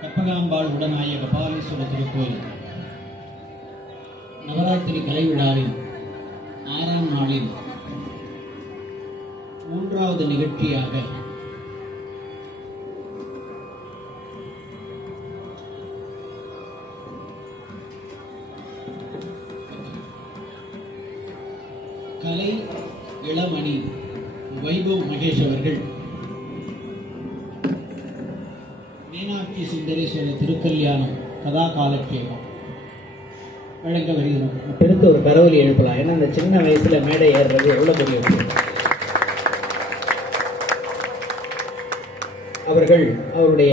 கற்பகாம்பாள் உடனாய கபாலீஸ்வரர் திருக்கோயில் நவராத்திரி கலை விழாவின் 6ஆம் நாளில் 3வது நிகழ்ச்சியாக கலை இளமணி வைபவ் மகேஷ் அவர்கள் மீனாட்சி சுந்தரேஸ்வரர் திருக்கல்யாணம் கதா காலட்சேபம் வழங்க வருகிறோம். பெருத்த ஒரு கரவொலி எழுப்பலாம். ஏன்னா அந்த சின்ன வயசுல மேடை ஏறுறது எவ்வளவு பெரிய விஷயம். அவர்கள் அவருடைய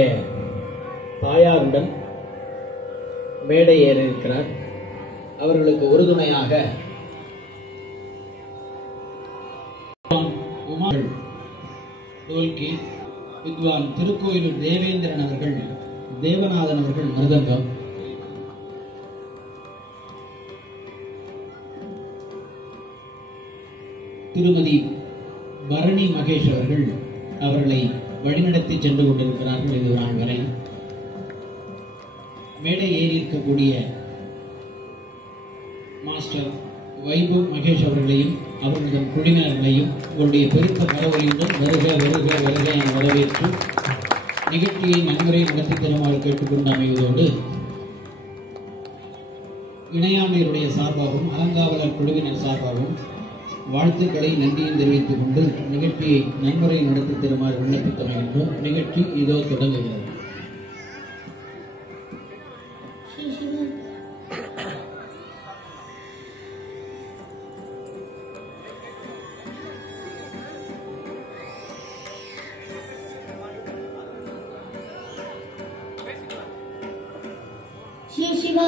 தாயாருடன் மேடை ஏற இருக்கிறார். அவர்களுக்கு உறுதுணையாக டோல்கி, வித்வான் திருக்கோயிலூர் தேவேந்திரன் அவர்கள், தேவநாதன் அவர்கள் மிருதங்கம், திருமதி பரணி மகேஷ் அவர்கள் அவர்களை வழிநடத்தி சென்று கொண்டிருக்கிறார்கள். இது நான் வரை மேடை ஏறி இருக்கக்கூடிய மாஸ்டர் வைபவ் மகேஷ் அவர்களையும் அவர்களின் குழுவினர்களையும் உங்களுடைய பெருத்த கரவொலியுடன் வருக வருக வருக என வரவேற்று நிகழ்ச்சியை நன்முறை நடத்தி தருமாறு கேட்டுக்கொண்டு அமைவதோடு இணையாமையருடைய சார்பாகவும் அலங்காவலர் குழுவினர் சார்பாகவும் வாழ்த்துக்களை நன்றியும் தெரிவித்துக் கொண்டு நிகழ்ச்சியை நன்முறை நடத்தி தருமாறு விண்ணப்பித்தமைகின்றோம். நிகழ்ச்சி இதோ தொடங்குகிறது. சிவா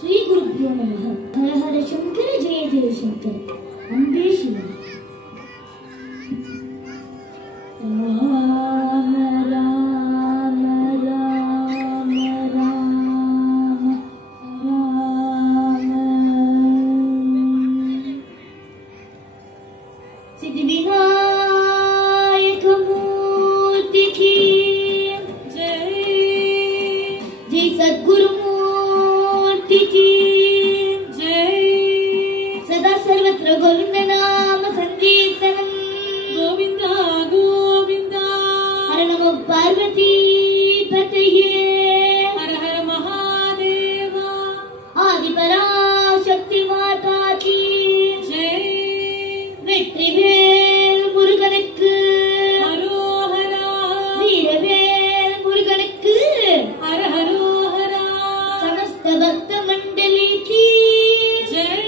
श्री गुरुभ्यो नमः। हर हर शंकर जय जय शंकर। अम्बे शिव। राम राम राम राम राम सिद्धिविनायक मूर्ति की जय। जय सद्गुरु सदा सर्वत्र गोविंद नाम संकीर्तनम। गोविंदा गोविंदा। हर नमो पार्वती पतये। हर हर महादेवा। आदि पराशक्ति माता की जय। வெற்றிவேல் முருகனுக்கு ஹரோஹரா. வீரவேல் முருகனுக்கு ஹர ஹரோஹரா. समस्त भक्त मंडली की जय।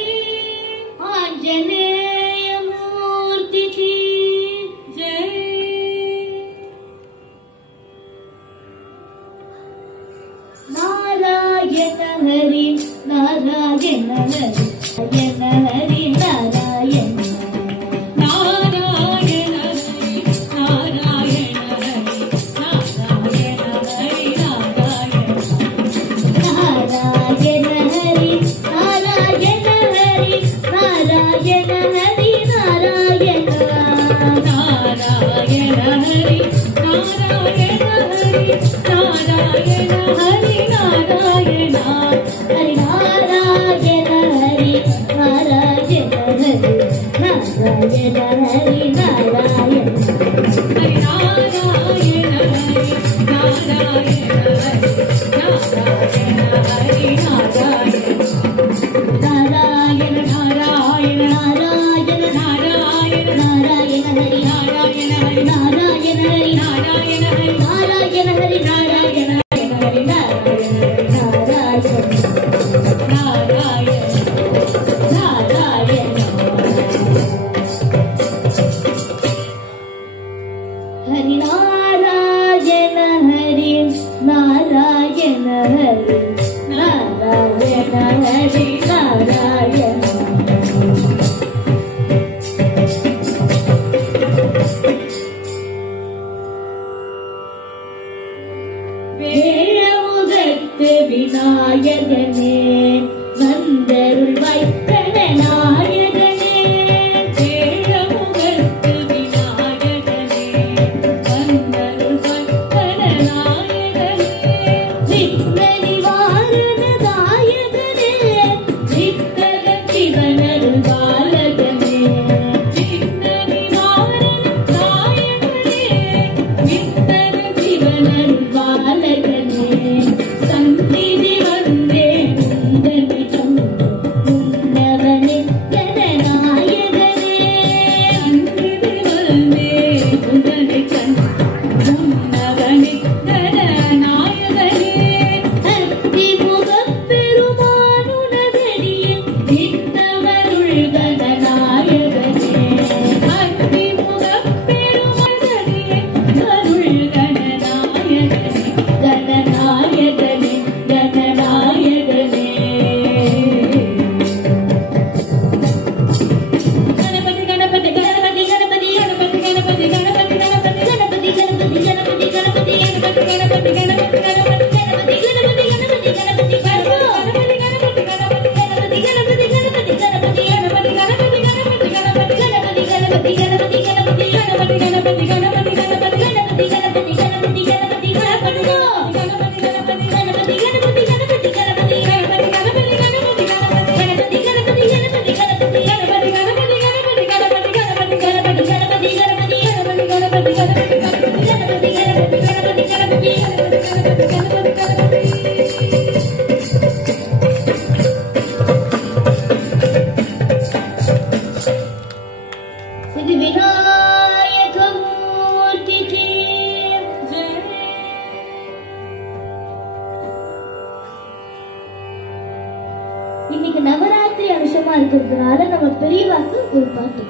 இன்னைக்கு நவராத்திரி அம்சமா இருக்கிறதுனால நம்ம பெரியவாக்கு ஒரு பாட்டு.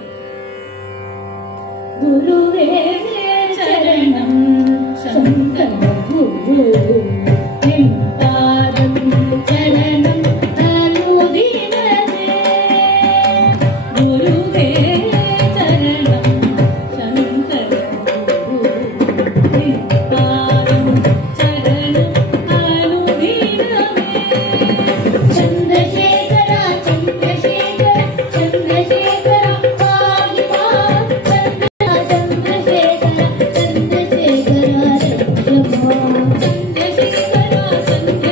குருவே சரணம் சங்கர குரு பாதம் சரணம் அனுதினமே. குருவே சரணம் சங்கர குரு பாதம் சரணம் அனுதினமே. சந்திரசேகரா சந்திரசேகர சந்திரசேகரா பாகிமா சந்திரசேகர சந்திரசேகர ரட்சமா. சந்திரசேகரா சந்திரசேகர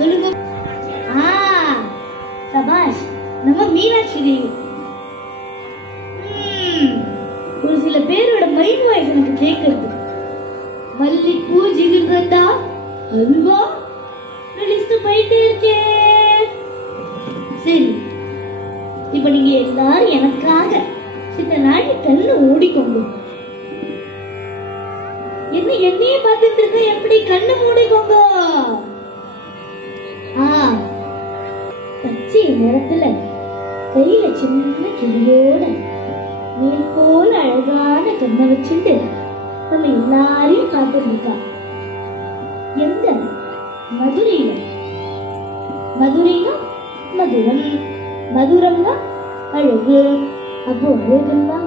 சொல்லுங்க. சபாஷ், நம்ம மீனாட்சி தேவி. ஒரு சில பேரோட மைண்ட் வாய்ஸ் எனக்கு கேட்கறது. மல்லிப்பூ ஜிகின்றதா அல்வா லிஸ்ட் போயிட்டே இருக்கேன். சரி, இப்ப நீங்க எல்லாரும் எனக்காக சித்த நாடி கண்ணு ஓடிக்கொண்டு என்னையே பார்த்துட்டு இருக்க. எப்படி கண்ணு மூடிக்கோங்க. பச்சை நிறத்துல கையில சின்ன கிளியோட மேல் போல அழகான கண்ணை வச்சுட்டு நம்ம எல்லாரையும் பார்த்துட்டு இருக்கா. எங்க? மதுரையில. மதுரைனா மதுரம், மதுரம்னா அழகு. அப்போ அழகுன்னா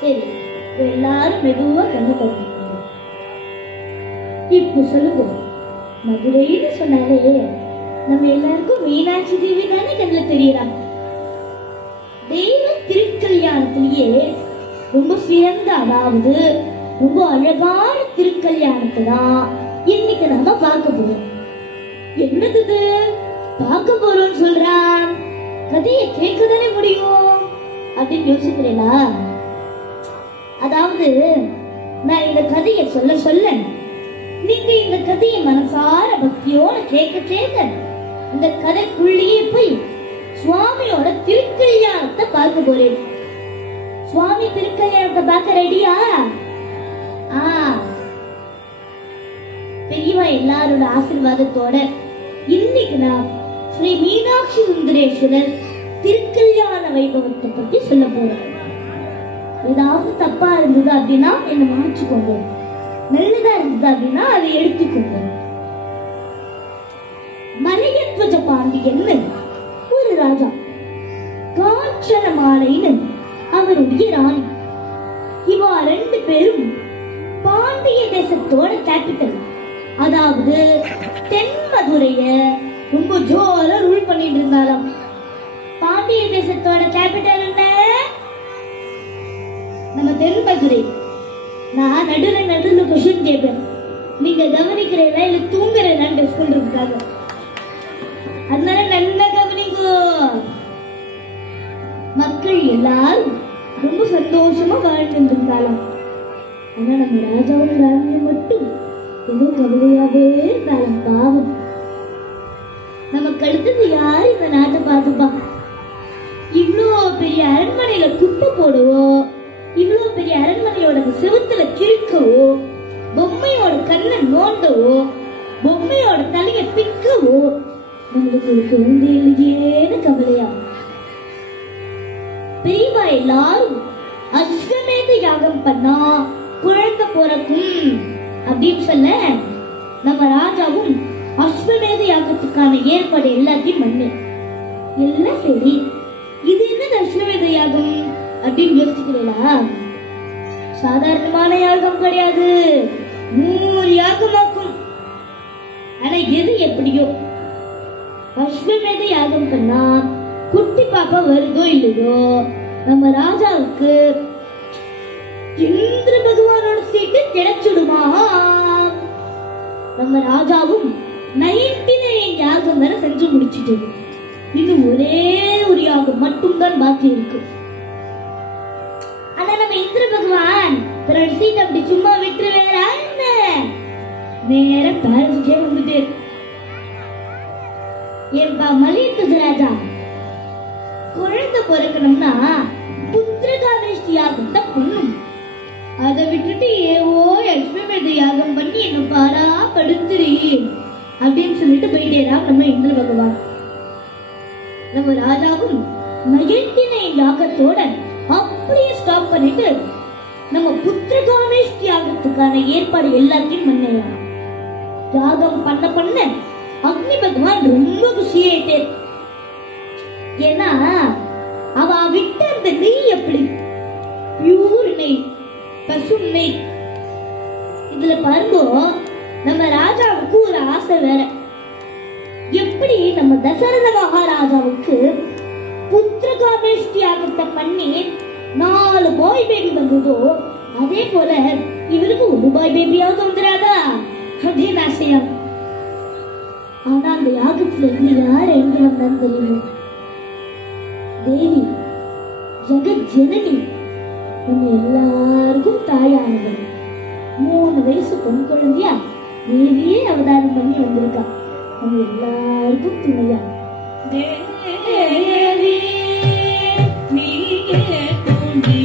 சரி, எல்லாரும் மெதுவா கண்ணு தரணும். இப்ப சொல்லுங்க, மதுரைன்னு சொன்னாலே நம்ம எல்லாருக்கும் மீனாட்சி தேவி தானே கண்ணுல தெரியலாம். தெய்வ திருக்கல்யாணத்திலேயே ரொம்ப சிறந்த, அதாவது ரொம்ப அழகான திருக்கல்யாணத்தை தான் இன்னைக்கு நாம பார்க்க போறோம். என்னது பார்க்க போறோம்னு சொல்றான்? கதையை கேட்கதானே முடியும் அப்படின்னு யோசிக்கிறீங்களா? அதாவது நான் இந்த கதையை சொல்ல சொல்ல நீங்க இந்த கதையை மனசார பக்தியோட கேட்க கேட்க இந்த கதைக்குள்ளேயே போய் சுவாமியோட திருக்கல்யாணத்தை பார்க்க போறேன். சுவாமி திருக்கல்யாணத்தை பார்க்க ரெடியா? பெரியவா எல்லாரோட ஆசீர்வாதத்தோட இன்னைக்கு நான் ஸ்ரீ மீனாட்சி சுந்தரேஸ்வரர் திருக்கல்யாண வைபவத்தை பத்தி சொல்ல போறேன். ஏதாவது தப்பா இருந்தது அப்படின்னா என்ன மன்னிச்சுக்கோங்க, நல்லதா இருந்தது அப்படின்னா அதை எடுத்துக்கோங்க. மலையத்வஜ பாண்டியன் ஒரு ராஜா, காஞ்சனமாலைன்னு அவருடைய ராணி. இவா ரெண்டு பேரும் பாண்டிய தேசத்தோட கேபிட்டல், அதாவது தென் மதுரைய ரொம்ப ஜோரா ரூல் பண்ணிட்டு இருந்தாலும். பாண்டிய தேசத்தோட கேபிட்டல் என்ன? நம்ம தென் மதுரை. நான் நடுல கொஸ்டின் கேட்பேன், நீங்க கவனிக்கிறீங்களா இல்ல தூங்குறீங்களான்னு ஸ்கூல் இருக்காங்க. அதனால நல்லா கவனிங்கோ. மக்கள் எல்லாரும் ரொம்ப சந்தோஷமா வாழ்ந்து இருந்தாலும், ஆனா நம்ம ராஜாவும் ராணியும் மட்டும் ஏதோ கவலையாவே இருந்தாலும் பாவம். நமக்கு அடுத்தது யாரு இந்த நாட்டை பார்த்துப்பா? இவ்வளோ பெரிய அரண்மனையில குப்பை போடவோ, இவ்வளவு பெரிய அரண்மனையோட செவுத்துல கிறுக்கவோ, பொம்மையோட கண்ணை நோண்டவோ, பொம்மையோட தலைய பிக்கவோ நம்மளுக்கு ஒரு குழந்தை இல்லையேன்னு கவலையா? பெரியவா எல்லாரும் அஸ்வமேத யாகம் பண்ணா குழந்தை பிறக்கும் அப்படின்னு சொல்ல, நம்ம ராஜாவும் அஸ்வமேத யாகத்துக்கான ஏற்பாடு எல்லாத்தையும் பண்ணு. எல்லாம் சரி, இது என்ன அஸ்வமேத யாகம் அப்படின்னு யோசிக்கிறீங்களா? சாதாரணமான யாகம் கிடையாது, 100 யாகமாக்கும். ஆனா எது எப்படியோ அஸ்வமேத யாகம் பண்ணா குட்டி பாப்பா வருதோ இல்லையோ, நம்ம ராஜாவுக்கு இந்திர பகவானோட சீட்டு கிடைச்சிடுமா? நம்ம ராஜாவும் 99 யாகம் வரை செஞ்சு முடிச்சுட்டு இன்னும் ஒரே ஒரு யாகம் மட்டும்தான் பாக்கி இருக்கு. ஆனா நம்ம இந்திர பகவான் தன்னோட சீட் அப்படி சும்மா விட்டு வேற என்ன நேர பேலஸ்க்கே வந்துட்டு, ஏன்பா மலையத்துஜ ராஜா, குழந்தை பிறக்கணும்னா புத்திரகாமேஷ்டி யாகம் தான் பண்ணும். அதை விட்டுட்டு ஏவோ அஸ்வமேத யாகம் பண்ணி என்ன பாரா படுத்துறீ அப்படின்னு சொல்லிட்டு போயிட்டேரா நம்ம இந்திர பகவான். நம்ம ராஜாவும் 99 யாகத்தோட அப்படியே ஸ்டாப் பண்ணிட்டு நம்ம புத்திரகாமேஷ்டி யாகத்துக்கான ஏற்பாடு எல்லாத்தையும் பண்ணலாம். யாகம் பண்ண அக்னி பகவான் ரொம்ப குஷியாயிட்டே. ஏன்னா அவ விட்ட அந்த நெய் எப்படி பியூர் நெய், பசு நெய். இதுல பாருங்க நம்ம ராஜாவுக்கு ஒரு ஆசை வேற. எப்படி நம்ம தசரத மகாராஜாவுக்கு புத்திரகாமேஷ்டி யாகத்தை பண்ணி 4 பாய் பேபி வந்ததோ, அதே போல இவருக்கு ஒரு பாய் பேபியாவது வந்துடாதா அப்படின்னு ஆசையா. ஆனா அந்த யாகத்துல இருந்து யார் எங்க வந்தான்னு தெரியும். தேவி ஜெகத் ஜனனி, நம்ம எல்லாருக்கும் தாயானவள். 3 வயசு பொன் குழந்தையா தேவியே அவதாரம் பண்ணி வந்திருக்கா. நம்ம எல்லாருக்கும் துணையா. தேவி நீயே துணை,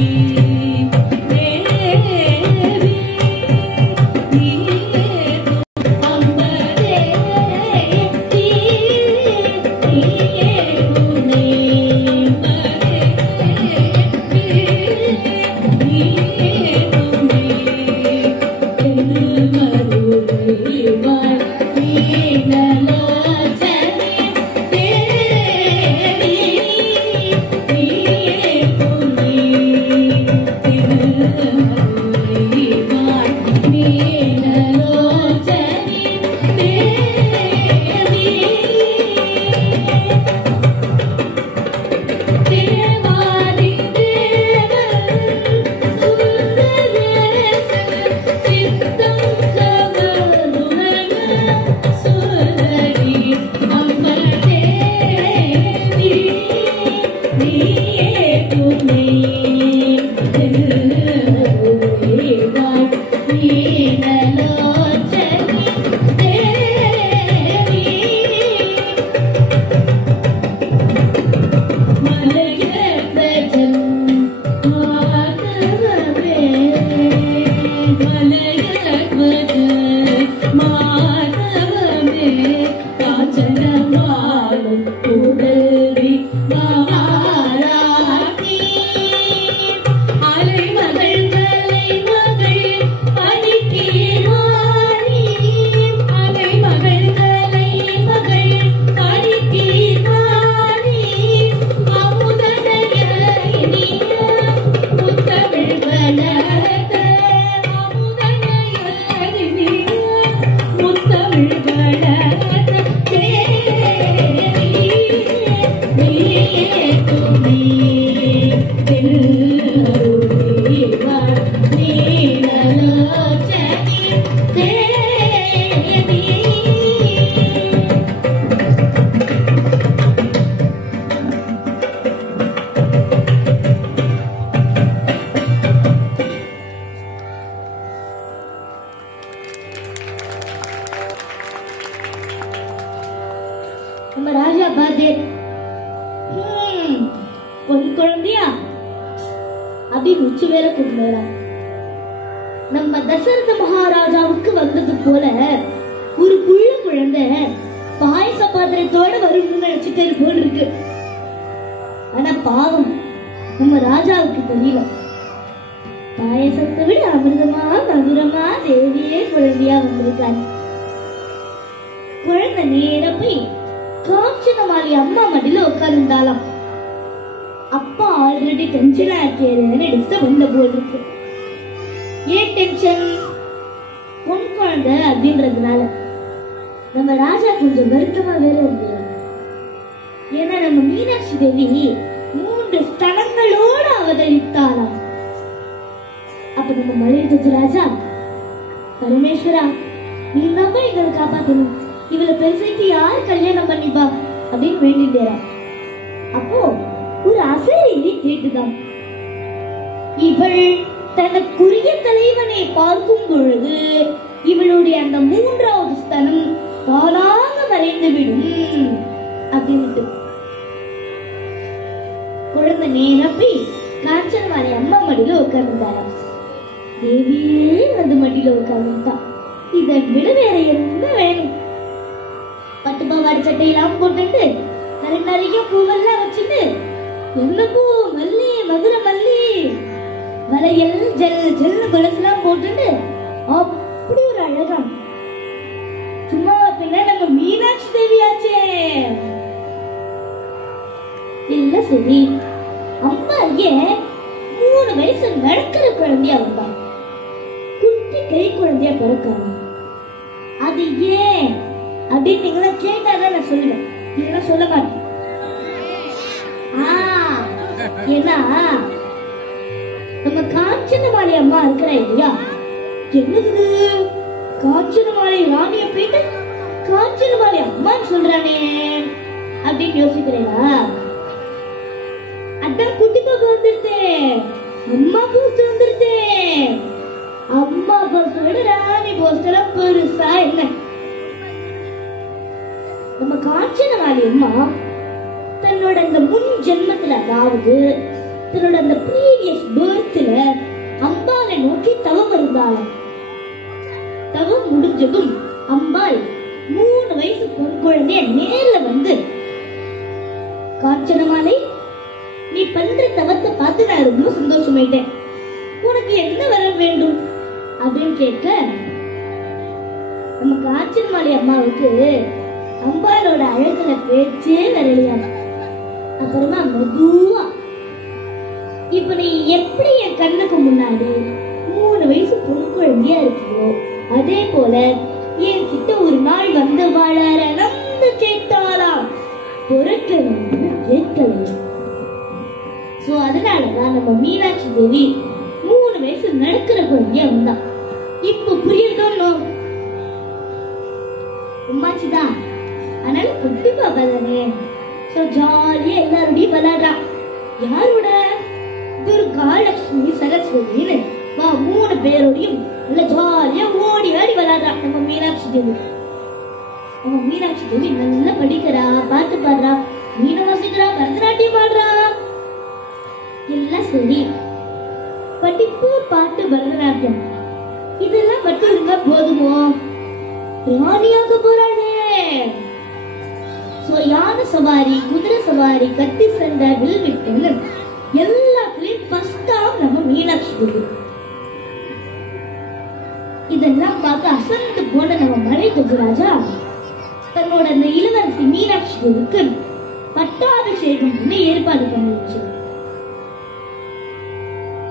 நம்ம ராஜா பாதே பொன் குழந்தையா அப்படின்னு உச்சி வேற கொடுக்கலாம். நம்ம தசரத மகாராஜாவுக்கு வந்தது போல ஒரு புள்ள குழந்தை பாயச பாத்திரத்தோட வரும்னு நினைச்சிட்டு போல் இருக்கு. ஆனா பாவம் நம்ம ராஜாவுக்கு தெரியல. பாயசத்தை விட அமிர்தமா மதுரமா தேவியே குழந்தையா வந்திருக்காங்க. குழந்தை நேர போய் காஞ்சனமாலி அம்மா மடியில உட்கார்ந்தாலாம். அப்பா ஆல்ரெடி டென்ஷன் ஆச்சேன்னு டிஸ்டர்ப் பண்ண போல் இருக்கு. ஏன் டென்ஷன்? பொன் குழந்தை அப்படின்றதுனால. நம்ம ராஜா கொஞ்சம் வருத்தமா வேற இருந்தா. ஏன்னா நம்ம மீனாட்சி தேவி 3 ஸ்தலங்களோட அவதரித்தாராம். அப்ப நம்ம மலையராஜ ராஜா, பரமேஸ்வரா நீ தான் எங்களை காப்பாத்தணும், இவளை பெருசைக்கு யார் கல்யாணம் பண்ணிப்பா அப்படின்னு வேண்டிட்டாரா. அப்போ ஒரு அசரீரி கேட்டுதான், இவள் தனக்குரிய தலைவனை பார்க்கும் பொழுது இவளுடைய அந்த 3வது ஸ்தனம் தானாக மறைந்து விடும் அப்படின்ட்டு குழந்தை நேரப்பி காஞ்சனமாலி அம்மா மடியில உட்கார்ந்தாராம். தேவியே வந்து மடியில உட்கார்ந்துட்டா. இதை விட வேற என்ன வேணும்? 10 பாவாடை சட்டையெல்லாம் போட்டுட்டு நிறைய பூவெல்லாம் வச்சுட்டு, என்ன பூ மல்லி மதுரை மல்லி வளையல் ஜெல் ஜெல் கொலுசுலாம் போட்டுட்டு அப்படி ஒரு அழகா. சும்மா பின்ன நம்ம மீனாட்சி தேவியாச்சே. இல்ல சரி, அம்மா ஏன் 3 வயசு நடக்கிற குழந்தையா வந்தா, குட்டி கை குழந்தையா பிறக்காம. அது ஏன் அப்படின்னு நீங்கள கேட்டாதான் நான் சொல்லுவேன், இல்லைன்னா சொல்ல மாட்டேன். ஏன்னா நம்ம காஞ்சனமாலை அம்மா இருக்கிறா இல்லையா, என்னது காஞ்சனமாலை ராணிய போயிட்டு காஞ்சனமாலை அம்மான்னு சொல்றானே அப்படின்னு யோசிக்கிறீங்களா? அதான் குட்டி பாப்பா வந்துருது, அம்மா போஸ்ட் வந்துருது. அம்மா போஸ்ட் விட ராணி போஸ்ட் எல்லாம் பெருசா என்ன? நம்ம காஞ்சனமாலை அம்மா தன்னோட அந்த முன் ஜென்மத்துல, அதாவது தன்னோட அந்த ப்ரீவியஸ் பர்த்ல அம்பாளை நோக்கி தவம் இருந்தாலும், தவம் முடிஞ்சதும் அம்பாள் 3 வயசு பொன் குழந்தைய நேர்ல வந்து, காஞ்சனமாலை நீ பண்ற தவத்தை பார்த்து நான் ரொம்ப சந்தோஷமாயிட்டேன், உனக்கு என்ன வர வேண்டும் அப்படின்னு கேட்க, நம்ம காஞ்சனமாலை அம்மாவுக்கு அம்பாளோட அழகுல பேச்சே வரலையா. அப்புறமா மெதுவா, இப்ப நீ எப்படி என் கண்ணுக்கு முன்னாடி 3 வயசு பொன் குழந்தையா இருக்கியோ, அதே போல என் கிட்ட ஒரு நாள் வந்து வளரணும்னு கேட்டாலாம், பொறுக்கணும்னு கேட்கலையா. சோ அதனாலதான் நம்ம மீனாட்சி தேவி 3 வயசு நடக்கிற குழந்தையா வந்தா. இப்ப புரியுதோ? உமாச்சிதான், அதனால குட்டி பாப்பா தானே, சோ ஜாலியா எல்லாரோடையும் விளையாடுறா. யாரோட? துர்கா, லட்சுமி, சரஸ்வதினு 3 பேரோடையும் நல்ல ஜாலியா ஓடி ஆடி விளையாடுறா நம்ம மீனாட்சி தேவி. நம்ம மீனாட்சி தேவி நல்லா படிக்கிறா, பாட்டு பாடுறா, மீன வாசிக்கிறா, பரதநாட்டியம் பாடுறா, எல்லாம் சரி. படிப்பு, பாட்டு, பரதநாட்டியம் இதெல்லாம் மட்டும் இருந்தா போதுமோ? ராணியாக போறாளே. சோ யானை சவாரி, குதிரை சவாரி, கத்தி சண்டை, வில்வித்தை எல்லாத்துலயும் ஃபர்ஸ்டா நம்ம மீனாட்சி தேவி. இதெல்லாம் பார்த்து அசந்து போன நம்ம மலை ராஜா தன்னோட அந்த இளவரசி மீனாட்சி தேவிக்கு பட்டாபிஷேகம் பண்ணி ஏற்பாடு பண்ணிடுச்சு.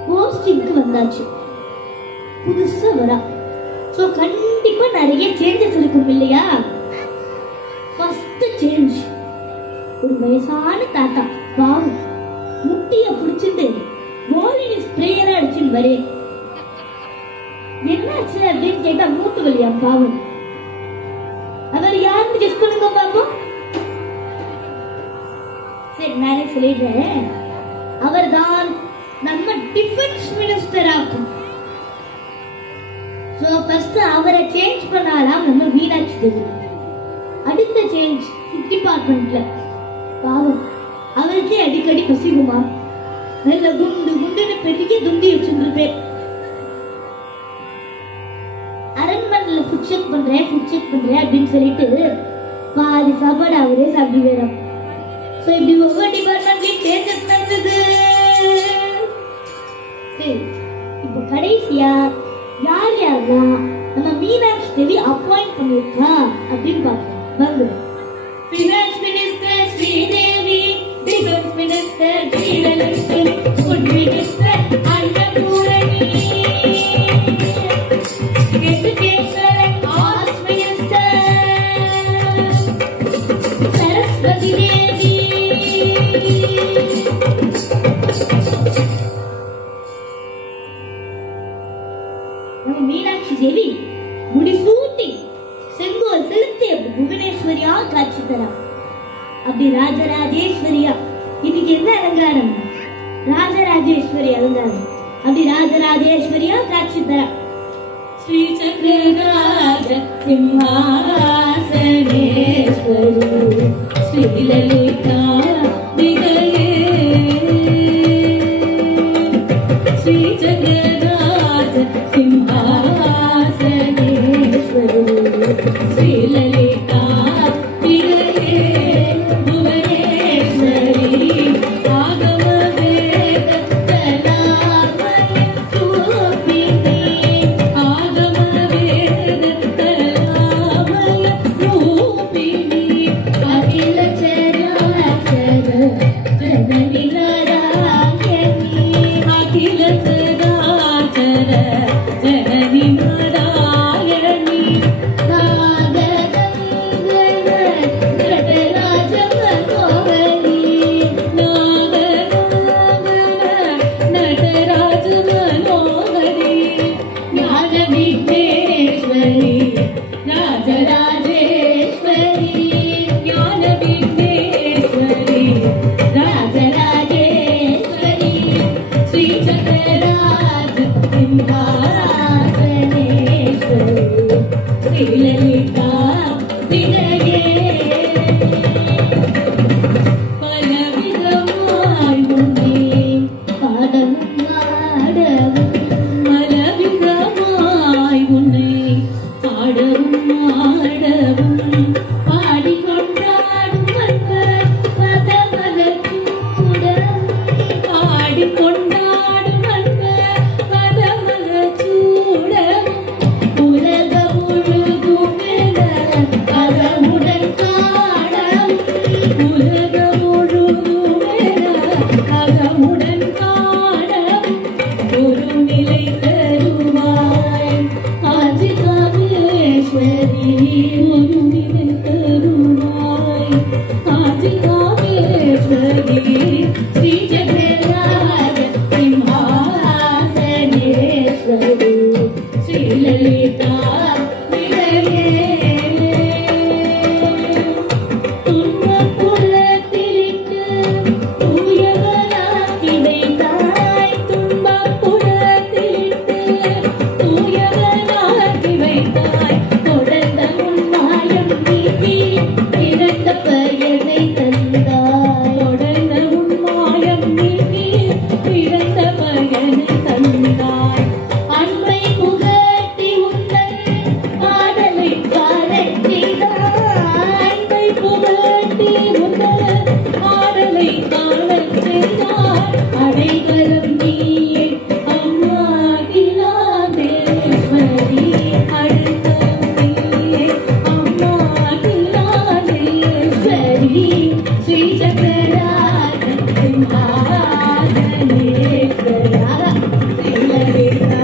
போஸ்டிங்க்கு வந்தாச்சு, புதுசா வரா. சோ கண்டிப்பா நிறைய சேஞ்சஸ் இருக்கும் இல்லையா? ஃபர்ஸ்ட் சேஞ்ச், ஒரு வயசான தாத்தா பாவம் முட்டிய புடிச்சிட்டு வாலினி ஸ்ப்ரேயரா அடிச்சுன்னு வரே. என்னாச்சு அப்படின்னு கேட்டா மூட்டு வலியா பாவம். அவர் யாருன்னு கெஸ் பண்ணுங்க பாப்போம். சரி நானே சொல்லிடுறேன், அவர்தான் நம்ம டிஃபென்ஸ் மினிஸ்டர் ஆகும். சோ ஃபர்ஸ்ட் அவரை சேஞ்ச் பண்ணாலாம் நம்ம மீனாட்சி தேவி. அடுத்த சேஞ்ச் டிபார்ட்மெண்ட்ல பாவம் அவருக்கே அடிக்கடி பசிக்குமா, நல்ல குண்டு குண்டுன்னு பெரிய துண்டி வச்சுருப்பேன். அரண்மனையில ஃபுட் செக் பண்றேன் அப்படின்னு சொல்லிட்டு பாதி சாப்பாடு அவரே சாப்பிட்டு வேணும். சோ இப்படி ஒவ்வொரு டிபார்ட்மெண்ட்லயும் சேஞ்சஸ் நடந்தது. சரி, இப்ப கடைசியா யார் யாரெல்லாம் நம்ம மீனாட்சி தேவி அப்பாயிண்ட் பண்ணிருக்கா அப்படின்னு பார்ப்போம். வாங்க. Finance Minister Sridevi, Defense Minister Veeralakshmi, Food Minister Annapurani, Education and Arts Minister Saraswati Devi. நம்ம மீனாட்சி தேவி முடிசூட்டி செங்கோல் செலுத்தி புவனேஸ்வரியா காட்சி தரா. அப்படி ராஜராஜேஸ்வரியா, இன்னைக்கு என்ன அலங்காரம்? ராஜராஜேஸ்வரி அலங்காரம். அப்படி ராஜராஜேஸ்வரியா காட்சி தரா. ஸ்ரீ சக்கரராஜ சிம்ஹாசனேஸ்வரி ஸ்ரீ லலிதா திகழே. ஸ்ரீ சக்கரராஜ சிம்ஹாசனேஸ்வரி ஸ்ரீ லலிதா திகழே புவனேஸ்வரி ஆகம வேத கலாமய ரூபிணி ஆகம வேத கலாமய ரூபிணி அகில சராச்சர ஜனனி நாராயணி அகில சராச்சர ஸ்ரீலலிதா விதையே பலவிதமாய் உன்னை பாடவும் ஆடவும் பலவிதமாய் உன்னை பாடவும் ஆடவும் பாடிக்கொண்டாடும் அன்பர் பதமலச்சூடம் பாடிக்கொண்டாடும் அன்பர் பதமலச்சூடம் உலகம் முழுதும் அகமுடன் காணவும் உலகம் முழுதும் அகமுடன் காணவும் ஒரு நிலை தருவாய் ஆதி காமேஸ்வரி ஒரு நிலை தருவாய் ஆதி காமேஸ்வரி ஸ்ரீ ஜெகநாத சிம்ஹாசனேஸ்வரி ஸ்ரீலலிதா விதையே துன்பப்புறத்திலிட்டு தூயவனாக்கி வைத்தாய் துன்பப்புறத்திலிட்டு தூயவனாக்கி வைத்தாய் தொடர்ந்த உன்மாயம் நீக்கி பிறந்த பயனை தந்தாய் தொடர்ந்த உன்மாயம் நீக்கி பிறந்த பயனை தந்தாய் அன்பை புகட்டி உந்தன் பாடலை பாடச் செய்தாய் அன்பை புகட்டி உந்தன் பாடலை பாடச் செய்தாய் அடைகலம் நீயே அம்மா அகிலாண்டேஸ்வரி அடைகலம் நீயே அம்மா அகிலாண்டேஸ்வரி ஸ்ரீ ஜெகநாத சிம்ஹாசனேஸ்வரா ஸ்ரீலலிதா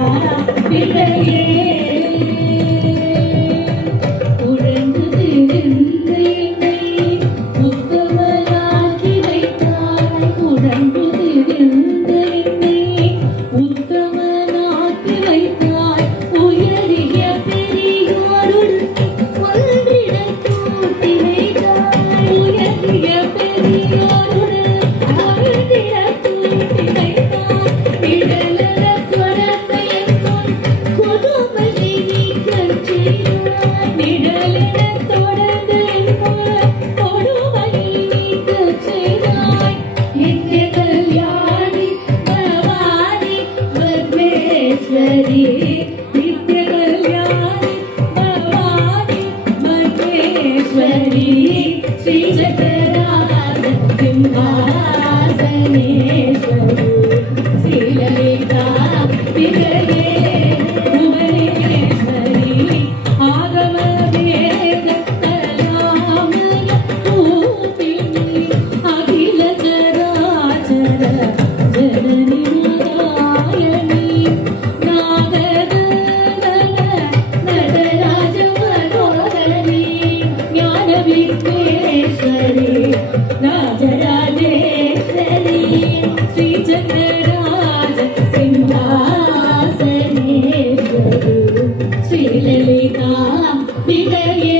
விதையே உழந்து திரிந்த என்னை உத்தமனாக்கி வைத்தாய் உழந்து திரிந்த என்னை உத்தமனாக்கி வைத்தாய் உயரிய பெரியோருள் ஒன்றிடக் கூட்டி வைத்தாய் உயரிய பெரியோருள் ஒன்றிடக் கூட்டி வைத்தாய் நிழலற தொடர்ந்து எங்கும் கொடுமையை நீக்கச் செய்தாய் நிழலற தொடர்ந்து எங்கும் கொடுமையை நீக்கச் செய்தாய் நித்ய கல்யாணி பவானி பத்மேஸ்வரி நித்ய கல்யாணி பவானி பத்மேஸ்வரி ஸ்ரீ ஜெகநாத சிம்ஹாசனேஸ்வரி ஸ்ரீலலிதா விதையே புவனேஸ்வரி ஆகம வேதத்தலாமய ரூபிணி அகில சராச்சர ஜனனி நாராயணி நாகதந்தன நடராஜ மனோகரி ஞான விக்னேஸ்வரி ராஜராஜேஸ்வரி ஸ்ரீ ஜெகநாத சிம்ஹாசனேஸ்வரி ஸ்ரீலலிதா விதையே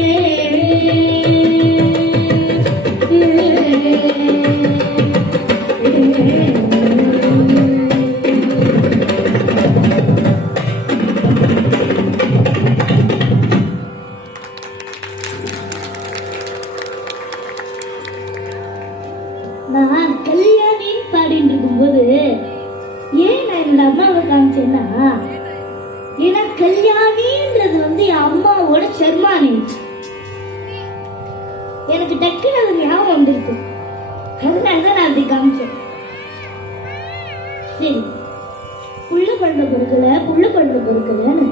நான் கல்யாணின்னு பாடிட்டு இருக்கும்போது ஏன் நான் என்னோட அம்மாவை காமிச்சேன்னா ஏன்னா கல்யாணின்றது என் அம்மாவோட சர்மானி எனக்கு டக்குன்னு அது ஞாபகம் வந்திருக்கு அதனாலதான் நான் அப்படி காமிச்சேன் சரி புள்ள பண்ற பொருட்களன்னு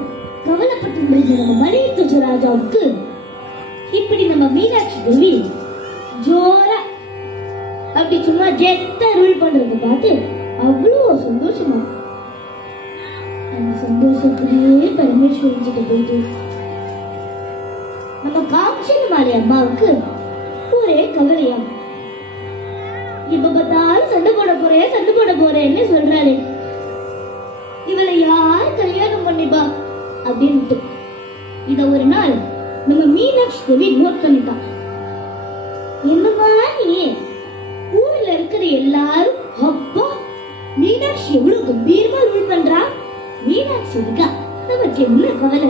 கவலைப்பட்டு நம்ம மணித்துஜ ராஜாவுக்கு இப்படி நம்ம மீனாட்சி தேவி ஜோரா அப்படி சும்மா ஜெத்த ரூல் பண்றத பார்த்து அவ்வளவு சந்தோஷமா அந்த சந்தோஷத்திலேயே பரமேஸ்வரன் கிட்ட போயிட்டு நம்ம காமிச்சல் மாறி அம்மாவுக்கு ஒரே கவலையா இப்ப பார்த்தாலும் சண்டை போட போறேன்னு சொல்றாளே இவளை யார் கல்யாணம் பண்ணிப்பா அப்படின்ட்டு இத ஒரு நாள் நம்ம மீனாட்சி தேவி நோட் பண்ணிட்டான். என்னமா நீ ஊர்ல இருக்கிற எல்லாரும் அப்பா மீனாட்சி எவ்வளவு கம்பீரமா ரூல் பண்றா, மீனாட்சி இருக்கா நமக்கு என்ன கவலை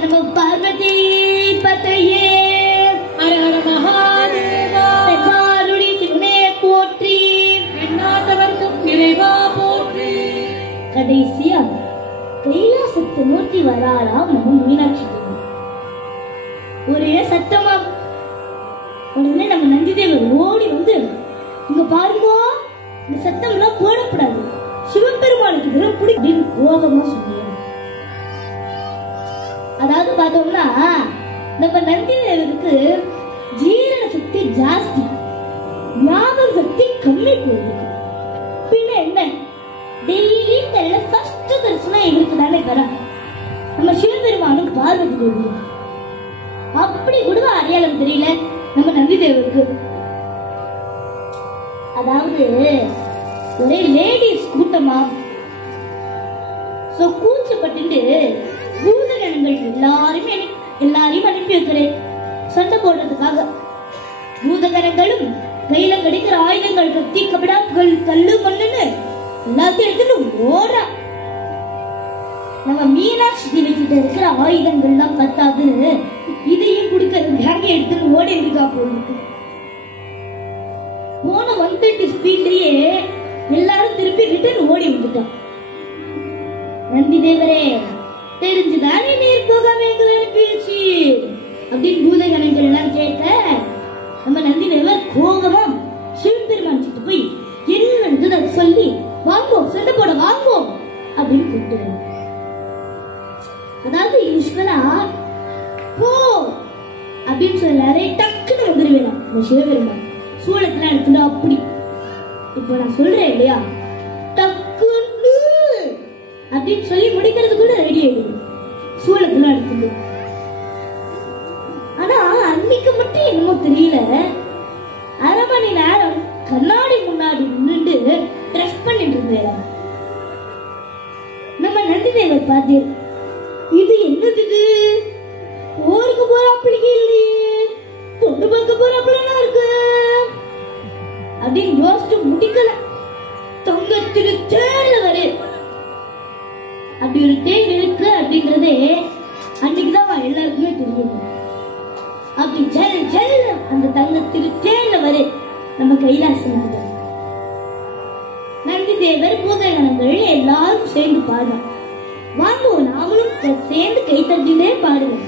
நம பார்வதி பதையே ஹர ஹர மகாதேவா மாருடி சிவனே போற்றி எண்ணாதவர்க்கும் இறைவா போற்றி. கடைசியா கைலாசத்து மூர்த்தி வராராம் நம்ம மீனாட்சி தேவி. ஒரே சத்தமா உடனே நம்ம நந்திதேவர் ஓடி வந்து இங்க பாருங்க, இந்த சத்தம் எல்லாம் போடக்கூடாது, சிவபெருமானுக்கு இதெல்லாம் பிடிக்கும் கோபமா சொன்னார். அதாவது பார்த்தோம்னா நம்ம நந்திதேவருக்கு ஜீரண சக்தி ஜாஸ்தி, ஞாபக சக்தி கம்மி போகுது. பின்ன என்ன, டெய்லி ஃபர்ஸ்ட் தரிசனம் எங்களுக்கு தானே தராங்க நம்ம சிவபெருமானும் பார்வதி தேவி. அப்படி கூட அடையாளம் தெரியல நம்ம நந்திதேவருக்கு. அதாவது ஒரே லேடிஸ் கூட்டமா கூச்சப்பட்டு பூதகணங்கள் எல்லாரையும் அனுப்பி வைக்கிறேன் சண்டை போடுறதுக்காக. பூதகணங்களும் கையில கிடைக்கிற ஆயுதங்கள், கத்தி, கபடாக்கள், கல்லு, மண்ணுன்னு எல்லாத்தையும் எடுத்துட்டு ஓடுறா. நம்ம மீனாட்சி தேவி கிட்ட இருக்கிற ஆயுதங்கள்லாம் பத்தாதுன்னு இதையும் கொடுக்கறதுக்காக எடுத்துன்னு ஓடி இருக்கா போயிருக்கு. போன 130 ஸ்பீட்லயே எல்லாரும் திருப்பி ரிட்டர்ன் ஓடி வந்துட்டான். நந்தி தேவரே, தெரிஞ்சுதானே நீர் போகாம எங்களை அனுப்பிடுச்சு அப்படின்னு பூதகணங்கள் எல்லாம் கேட்க, நம்ம நந்தி தேவர் கோபமா சிவபெருமான் கிட்ட போய் என்ன நடந்தது அதை சொல்லி வாங்குவோம், சண்டை போட வாங்குவோம் அப்படின்னு கூப்பிட்டு. அதாவது ஈஸ்வரா போ அப்படின்னு சொல்லாரே டக்குன்னு வந்துருவேலாம் நம்ம சிவபெருமான் சூழத்துல எடுத்துட்டு. அப்படி இப்ப நான் சொல்றேன் இல்லையா, டக்குன்னு அப்படின்னு சொல்லி முடிக்கிறது கூட ரெடி ஆயிடுது சூழத்துல எடுத்துட்டு. ஆனா அன்னைக்கு மட்டும் என்னமோ தெரியல, அரை மணி நேரம் கண்ணாடி முன்னாடி நின்று ட்ரெஸ் பண்ணிட்டு இருந்தேன். நம்ம நந்திதேவர் பார்த்தேன், இது என்னது, போருக்கு போறாப்பிள்ளைக்கு இல்லையே, பொண்ணு பார்க்க போறாப்பிள்ளா இருக்கு அப்படின்னு யோசிச்சு முடிக்கல. தங்கத்திரு தேர்ல வரு அப்படி ஒரு தேர் இருக்கு அப்படின்றதே அன்னைக்குதான் எல்லாருக்குமே தெரியும். அப்படி ஜல் ஜல் அந்த தங்கத்திரு தேர்ல வரு நம்ம கைலாசநாதர். நந்தி தேவர் பூதகணங்கள் எல்லாரும் சேர்ந்து பாடுறோம். வாங்குவோம், நாமளும் சேர்ந்து கை தட்டிலே பாடுவோம்.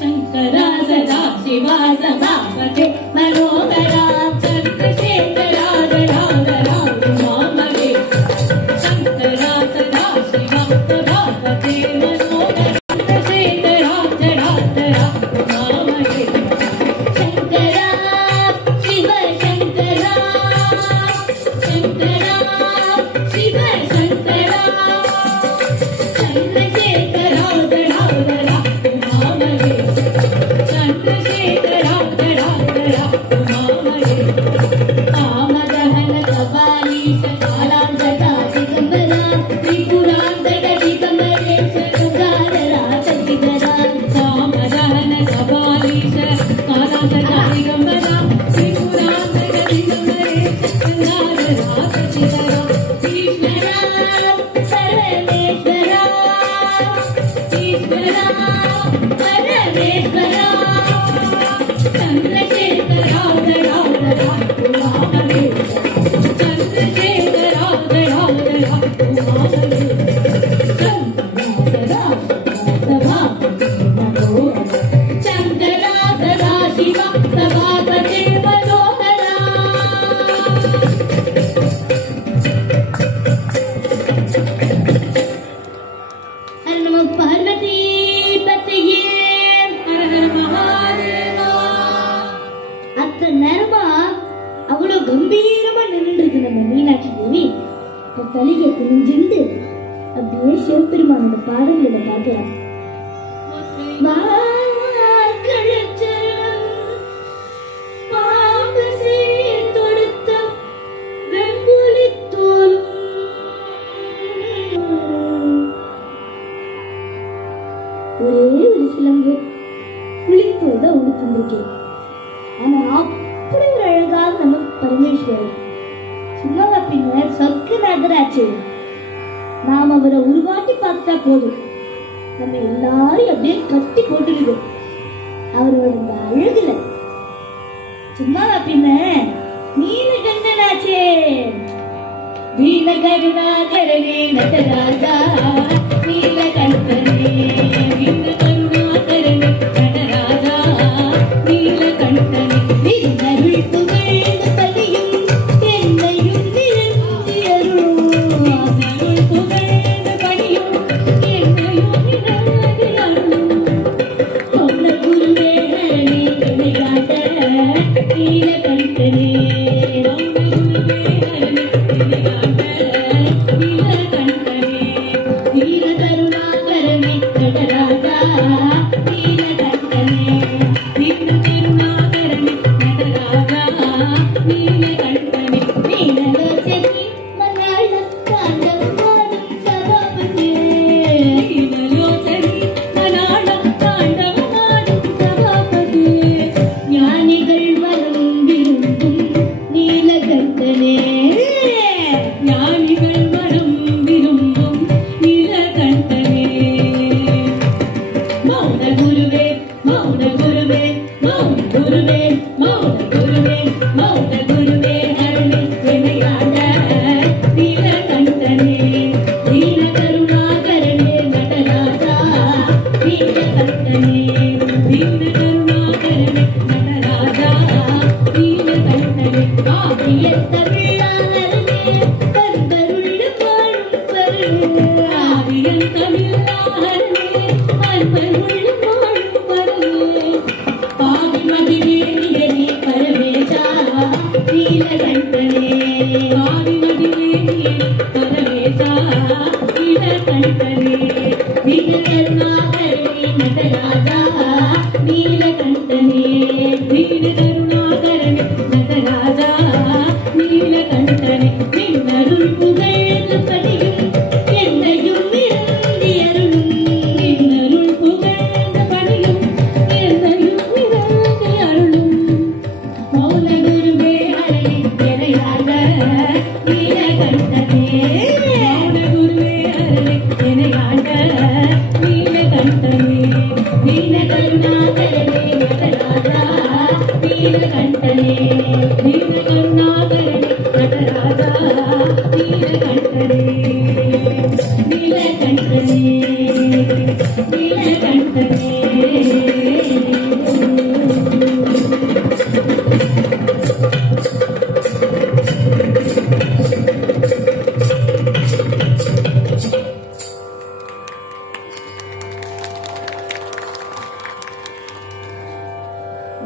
சங்கரா சதா சிவா சபாபதே மனோகரா சந்திரசேகரா ராகரா உமாமகே. சங்கரா சதா சிவா சபாபதே மனோகரா சந்திரசேகரா ராகரா உமாமகே. சங்கரா சிவ சங்கரா, சங்கரா சிவ சங்கரா, சந்திரசேகரா ராகரா உமாமகே. சந்திரசேகரா ராகரா உமாமகே. ஆமதஹன கபாலீச காலாந்ததா திகம்பரா, திரிபுராந்தக திகம்பரேச கங்காதரா சதிதரா. காமதஹன கபாலீச காலாந்ததா திகம்பரா, திரிபுராந்தக திகம்பரேச கங்காதரா சதிதரா. ஈஸ்வரா பரமேஸ்வரா, ஈஸ்வரா பரமேஸ்வரா, சந்திரசேகரா ராகரா உமாமகே. சந்திரசேகரா ராகரா உமாமகே. சங்கரா சபாபதே மனோகரா. சங்கரா சதா சிவ சபாபதே மனோகரா. ஹர நம பார்வதி பதையே ஹர ஹர மகாதேவா. அத்தனை நேரமா அவ்வளவு கம்பீரமா நின்றுருக்கு நம்ம மீனாட்சி தேவி. இப்ப தலையை குனிஞ்சிருந்து அப்படியே சிவபெருமானோட பாடல்களை பார்க்கலாம். மார்கழிச்சரணம் பாம்பு சீர் தொடுத்த வெண்புலித்தோலும் ஒரே ஒரு சிலம்பு புலித்தோல் தான் உடுத்திருக்கேன். ஆனா அப்படி ஒரு அழகாக நம்ம பரமேஸ்வரர் சும்மா பின்னர் சொர்க்கநாதராச்சு. நாம் அவரை உருவாட்டி பார்த்தா போதும், நம்ம எல்லாரும் அப்படியே கட்டி போட்டுருது அவரோட இந்த அழகுல. சும்மா பின்ன நீலகண்டனாச்சே நீலகருணாகரனே நடராஜா நீலகண்டனே நீலகருணாகரனே நடராஜா நீலகண்டனே நின்னருள் புகழ்ந்து பதியும் என்னையும் நிறுத்தி அருளும் அருள் புகழ்ந்து பதியும் என்னையும் நிறுத்தி அருளும் சொன்ன குருவே ஹரணி துணையாட்ட நீலகண்டனே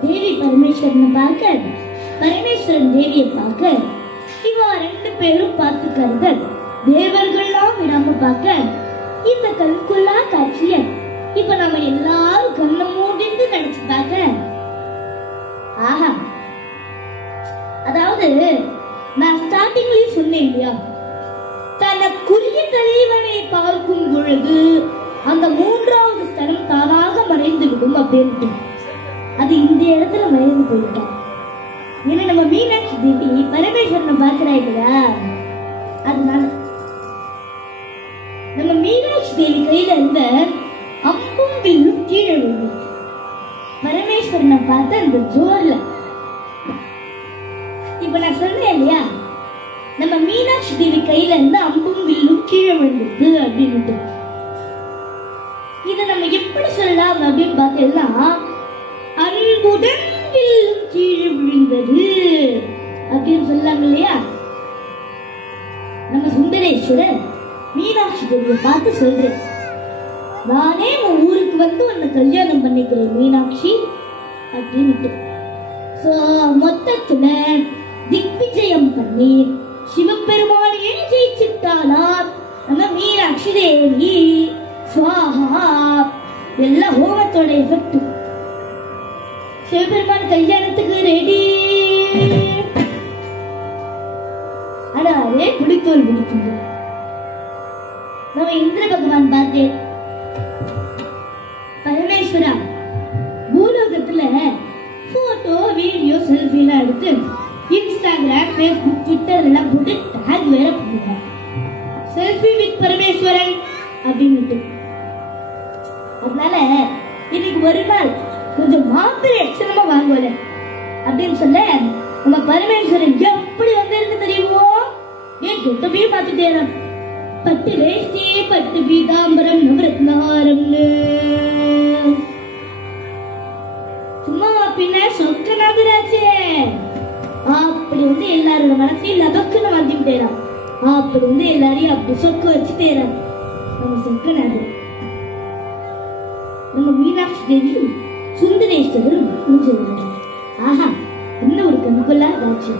தேவி பரமேஸ்வரனை பார்க்க, பரமேஸ்வரன் தேவியை பார்க்க, இவா ரெண்டு பேரும் பார்த்துக்கிறது தேவர்கள்லாம் விடாம பார்க்க, இந்த கண்குள்ளா காட்சிய இப்ப நம்ம எல்லாரும் கண்ணை மூடிட்டு நினைச்சு பார்க்க, ஆஹா, அதாவது நான் ஸ்டார்டிங்லயே சொன்னேன் இல்லையா, தனக்குரிய தலைவனை பார்க்கும் பொழுது அந்த மூன்றாவது ஸ்தலம் தானாக மறைந்து விடும் அப்படின்ட்டு. அது இந்த இடத்துல மறைந்து போயிட்டோம். ஏன்னா நம்ம மீனாட்சி தேவி பரமேஸ்வரனை பார்க்கிறாங்களா, அதனால நம்ம மீனாட்சி தேவி கையில இருந்த அம்பும் வில்லும் கீழே விழுது. பரமேஸ்வரனை பார்த்து அந்த ஜோர்ல இப்ப நான் சொன்னேன் இல்லையா, நம்ம மீனாட்சி தேவி கையில இருந்து அம்பும் வில்லும் கீழே விழுந்தது அப்படின்ட்டு. இதை நம்ம எப்படி சொல்லலாம் அப்படின்னு பார்த்தேன்னா, அன்புடன் வில்லும் கீழே விழுந்தது அப்படின்னு சொல்லலாம் இல்லையா. நம்ம சுந்தரேஸ்வரர் மீனாட்சி தேவியை பார்த்து சொல்றேன், நானே உன் ஊருக்கு வந்து உன்னை கல்யாணம் பண்ணிக்கிறேன் மீனாட்சி அப்படின்ட்டு. மொத்தத்துல திக்விஜயம் பண்ணி சிவபெருமானையே ஜெயிச்சுட்டானா நம்ம மீனாட்சி தேவி. சுவாஹா எல்லாம் ஹோமத்தோட எஃபெக்ட். சிவபெருமான் கல்யாணத்துக்கு ரெடி. அடாரே புலித்தோல் பிடிக்குது. நம்ம இந்திர பகவான் பார்த்தேன், பரமேஸ்வரா பூலோகத்துல போட்டோ வீடியோ செல்ஃபி எல்லாம் எடுத்து இன்ஸ்டாகிராம் ஃபேஸ்புக் ட்விட்டர் எல்லாம் போட்டு டேக் வேற பண்ணுவாங்க, செல்ஃபி வித் பரமேஸ்வரன் அப்படின்னு. அதனால இன்னைக்கு ஒரு நாள் கொஞ்சம் மாப்பிள்ளை எக்ஸனமா வாங்குவல அப்படின்னு சொல்ல நம்ம பரமேஸ்வரன் எப்படி வந்திருக்கு தெரியுமோ? ஏன் தொட்டபையே பார்த்துட்டேன். பட்டு வேஷ்டி பட்டு பீதாம்பரம் நவரத்னாரம்னு சும்மா பின்ன சொக்க நாகராஜே அப்படி வந்து எல்லாரோட மனசையும் லபக்குன்னு வந்துட்டேறான். அப்படி வந்து எல்லாரையும் அப்படி சொக்க வச்சுட்டேறான். நம்ம சொக்கநாதர் நம்ம மீனாட்சி தேவி சுந்தரேஸ்வரர் முடிஞ்சிருந்தாங்க. ஆஹா, என்ன ஒரு கண்கொள்ளா காட்சி.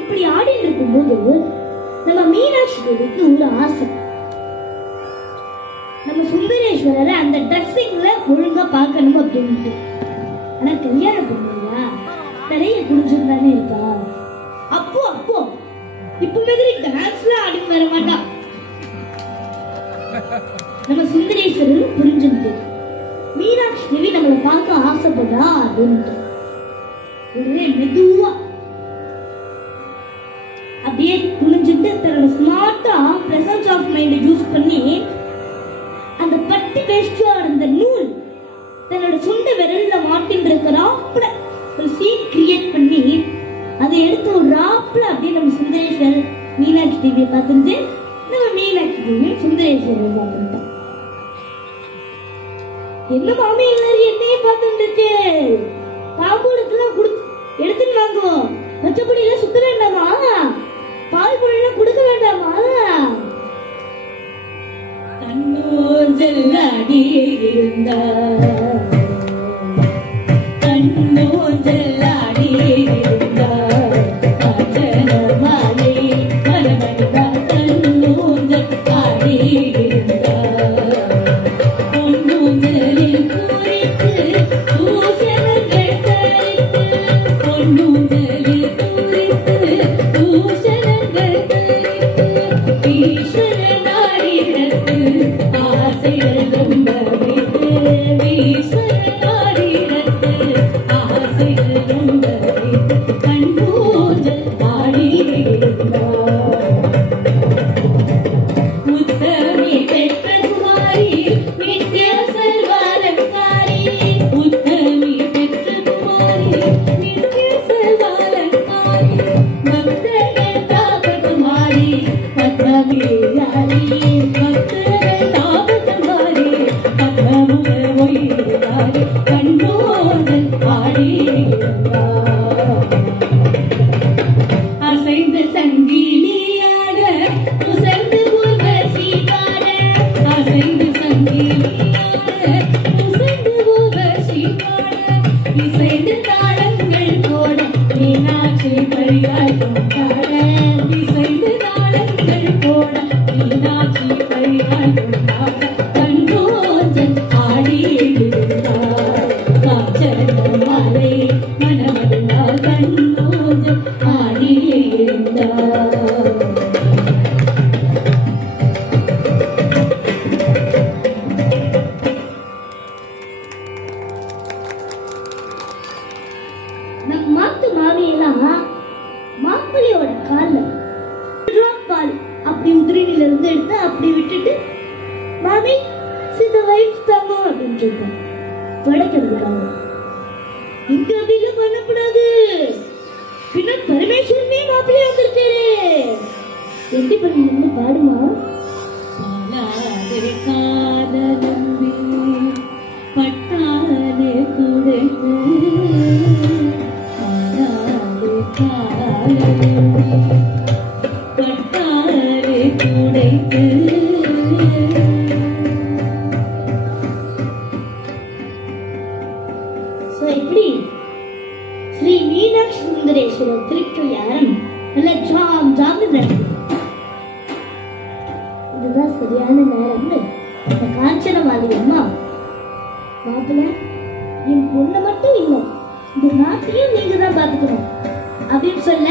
இப்படி ஆடிட்டு இருக்கும்போது நம்ம மீனாட்சி தேவிக்கு ஒரு ஆசை, நம்ம சுந்தரேஸ்வரரை அந்த ட்ரெஸ்ஸிங்ல ஒழுங்கா பார்க்கணும் அப்படின்ட்டு. ஆனா கல்யாணம் பண்ணுவா நிறைய குடிஞ்சுதானே இருக்கா. அப்போ அப்போ இப்ப மாதிரி டான்ஸ்ல ஆடி வர மாட்டா. நம்ம சுந்தரேஸ்வரரும் புரிஞ்சுட்டு மீனாட்சி தேவி நம்மளை பார்க்க ஆசைப்படுறா அப்படின்ட்டு உடனே மெதுவா அப்படியே குனிஞ்சிட்டு தன்னோட ஸ்மார்ட்டா பிரசன்ஸ் ஆஃப் மைண்ட் யூஸ் பண்ணி அந்த பட்டு வேஷ்டியோட அந்த நூல் தன்னோட சுண்ட விரல்ல மாட்டின் இருக்கிறாப்புல ஒரு சீன் கிரியேட் பண்ணி அதை எடுத்து ஒரு ராப்ல அப்படியே நம்ம சுந்தரேஸ்வரர் மீனாட்சி தேவியை பார்த்துட்டு நம்ம மீனாட்சி தேவியும் சுந்தரேஸ்வரர் பார்த்துட்டோம். என்ன மாமி எல்லாரும் என்னையே பார்த்துட்டு இருக்கு, தாம்பூலத்துல எடுத்துன்னு வாங்குவோம், பச்சைப்படி எல்லாம் சுத்த வேண்டாமா, பால் பொருள் எல்லாம் கொடுக்க வேண்டாமா? தன்னோஞ்சல் அடியிருந்த தன்னோஞ்சல் அடியிருந்த அஜனமாலே மலமணித தன்னோஞ்சல் அடியிருந்த பொன்னூஞ்சலில் குறித்து பூஷணங்கள் தரித்து பொன்னூஞ்சலில் குறித்து பூஷணங்கள் தரித்து ஈஸ்வரன் ஆடிரத்து ஆசைகள் ரொம்ப வைத்து ஈஸ்வரன் ஆடிரத்து ஆசைகள் ரொம்ப வைத்து கண்ணூஞ்சல் ஆடியிருந்தார். உத்தமி பெற்ற குமாரி நித்ய செல்வாலங்காரி உத்தமி பெற்ற குமாரி நித்ய செல்வாலங்காரி பக்தர்கள் தாபகுமாரி பத்மவீராரி பக்தர்கள் தாபகுமாரி பத்மமுக ஒயிராரி கண்ணோடல் ஆடியிருந்தார். அசைந்து சங்கிலியாட உசைந்து ஊர்வசி பாட அசைந்து சங்கிலியாட உசைந்து ஊர்வசி பாட இசைந்து தாளங்கள் போட மீனாட்சி பரியாய் கொண்டாட இசைந்து தாளங்கள் போட மீனாட்சி பரியாய் கொண்டாட கண்ணோஞ்சல் ஆடியிருந்தார். காஞ்சன மாலை மனமதுளால் கண்ணோஞ்சல் ஆடியிருந்தார். நம்ம மாத்து மாமியெல்லாம் மாப்பிள்ளையோட கால்ல பால் அப்படி உதிரினில இருந்து எடுத்து அப்படி விட்டுட்டு மாமி சித வயிற்று தாங்க அப்படின்னு சொல்லிட்டாங்க. வடக்கிறதுக்காக இங்க அப்படிலாம் பண்ணக்கூடாது, பின்ன பரமேஸ்வரனே மாப்பிள்ளையா வந்திருக்காரு. எப்படி பண்ணி பாடுமா? பாலாறு காதலம்பி பட்டாறு குடைத்து பாலாறு காதலம்பி பட்டாறு குடைத்து இப்படி ஸ்ரீ மீனாட்சி சுந்தரேஸ்வரர் திருக்கல்யாணம் நல்ல ஜாம் ஜாம் நடக்குது. இதுதான் சரியான நேரம்னு இந்த காஞ்சன மாதிரி அம்மா மாப்பிள்ள என் பொண்ணை மட்டும் இல்லை இந்த நாட்டையும் நீங்க தான் பாத்துக்கணும் அப்படின்னு சொல்ல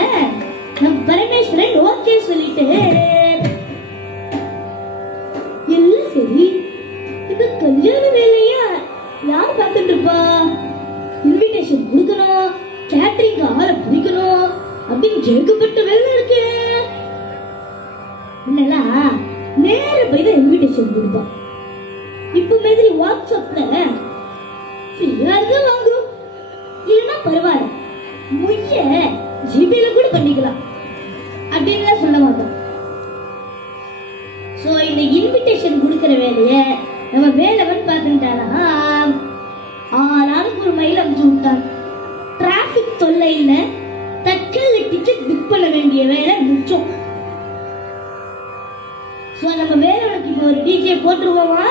நம்ம பரமேஸ்வரன் ஓகே சொல்லிட்டு எல்லாம் சரி. இது கல்யாண வேலையா யார் பார்த்துட்டு இருப்பா? இன்விடேஷன் கொடுக்கணும், கேட்டரிங் ஆள பிடிக்கணும் அப்படின்னு ஜெயிக்கப்பட்ட வேலை இருக்கு. முன்னெல்லாம் நேர போய் தான் இன்விடேஷன் கொடுப்பா. இப்ப மாதிரி வாட்ஸ்அப் வாட்ஸ்அப்ல ஃப்ரீயா இருந்தா வாங்கு, இல்லைன்னா பரவாயில்ல முய்ய ஜிபில கூட பண்ணிக்கலாம் அப்படின்னு சொல்ல மாட்டோம். சோ இந்த இன்விடேஷன் கொடுக்கிற வேலைய நம்ம வேலவன் பார்த்துட்டானா, ஆளாளுக்கு ஒரு மைல் அமுச்சு விட்டான். டிராபிக் தொல்லை இல்ல, தக்கல்ல டிக்கெட் புக் பண்ண வேண்டிய வேலை மிச்சம். சோ நம்ம வேலவனுக்கு இப்போ ஒரு டிஜே போட்டுருவோமா?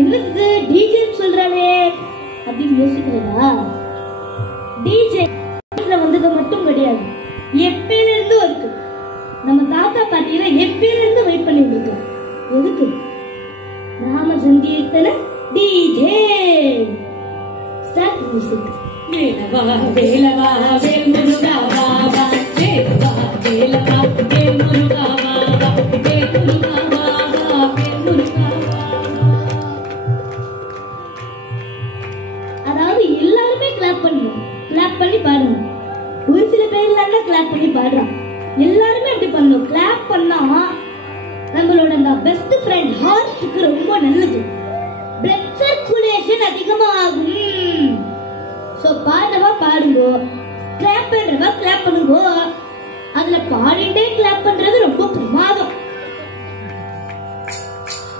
என்னது டிஜே சொல்றானே அப்படின்னு யோசிக்கிறதா? டிஜே வந்தது மட்டும் கிடையாது, எப்பயில இருந்து இருக்கு. நம்ம தாத்தா பாட்டியில எப்பயில இருந்து வெயிட் பண்ணிட்டு இருக்கோம். எதுக்கு? நாம சங்கீர்த்தன டிஜே. Start music. வேலவா வேலவா வேல் முருகா வாவா, வேலவா வேலவா வேல் முருகா வாவா, வேல் முருகா வாவா, வேல் முருகா வாவா. அதாவது எல்லாருமே கிளாப் பண்ணணும், கிளாப் பண்ணி பாடணும். ஒரு சில பேர் கிளாப் பண்ணி பாடுறான், எல்லாருமே அப்படி பண்ணணும். கிளாப் பண்ணா நம்மளோட அந்த பெஸ்ட் ஃப்ரெண்ட் ஹார்ட்டுக்கு ரொம்ப நல்லது, பிளட் சர்க்குலேஷன் அதிகமாகும். சோ பாடுறவா பாடுங்க, கிளாப் பண்றவா கிளாப் பண்ணுங்க. அதுல பாடிட்டே கிளாப் பண்றது ரொம்ப பிரமாதம்.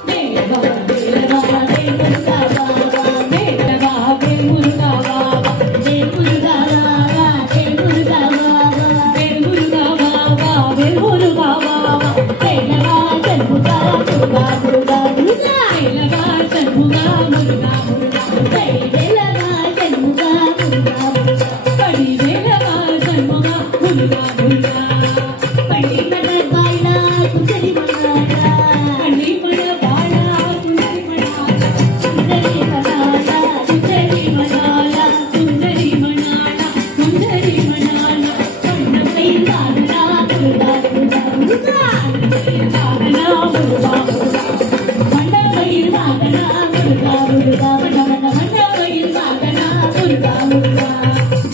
வேலவா வேலவா வேல் முருகா வாவா, வேலவா வேல் முருகா வாவா, வேல் முருகா வாவா, வேல் முருகா வாவா, வேல் முருகா வாவா, வேல் முருகா வாவா, வேலவா சண்முகா முருகா முருகா முருகா, வேலவா சண்முகா முருகா முருகா, வேலவா சண்முகா முருகா முருகா, படி வேலவா சண்முகா முருகா முருகா, படி மலர் வாழா குஞ்சரி மலரா, படி மண வாழா சுந்தரி மணாலா, குஞ்சரி மலரா, குஞ்சரி மலரா, சுந்தரி மணாலா, சுந்தரி மணாலா, மயில் வாழா முருகா முருகா முருகா, வாகனா முருகா முருகா, மண்டபயில் வாகனா முருகா முருகா, மண்டபயில் வாகனா முருகா முருகா,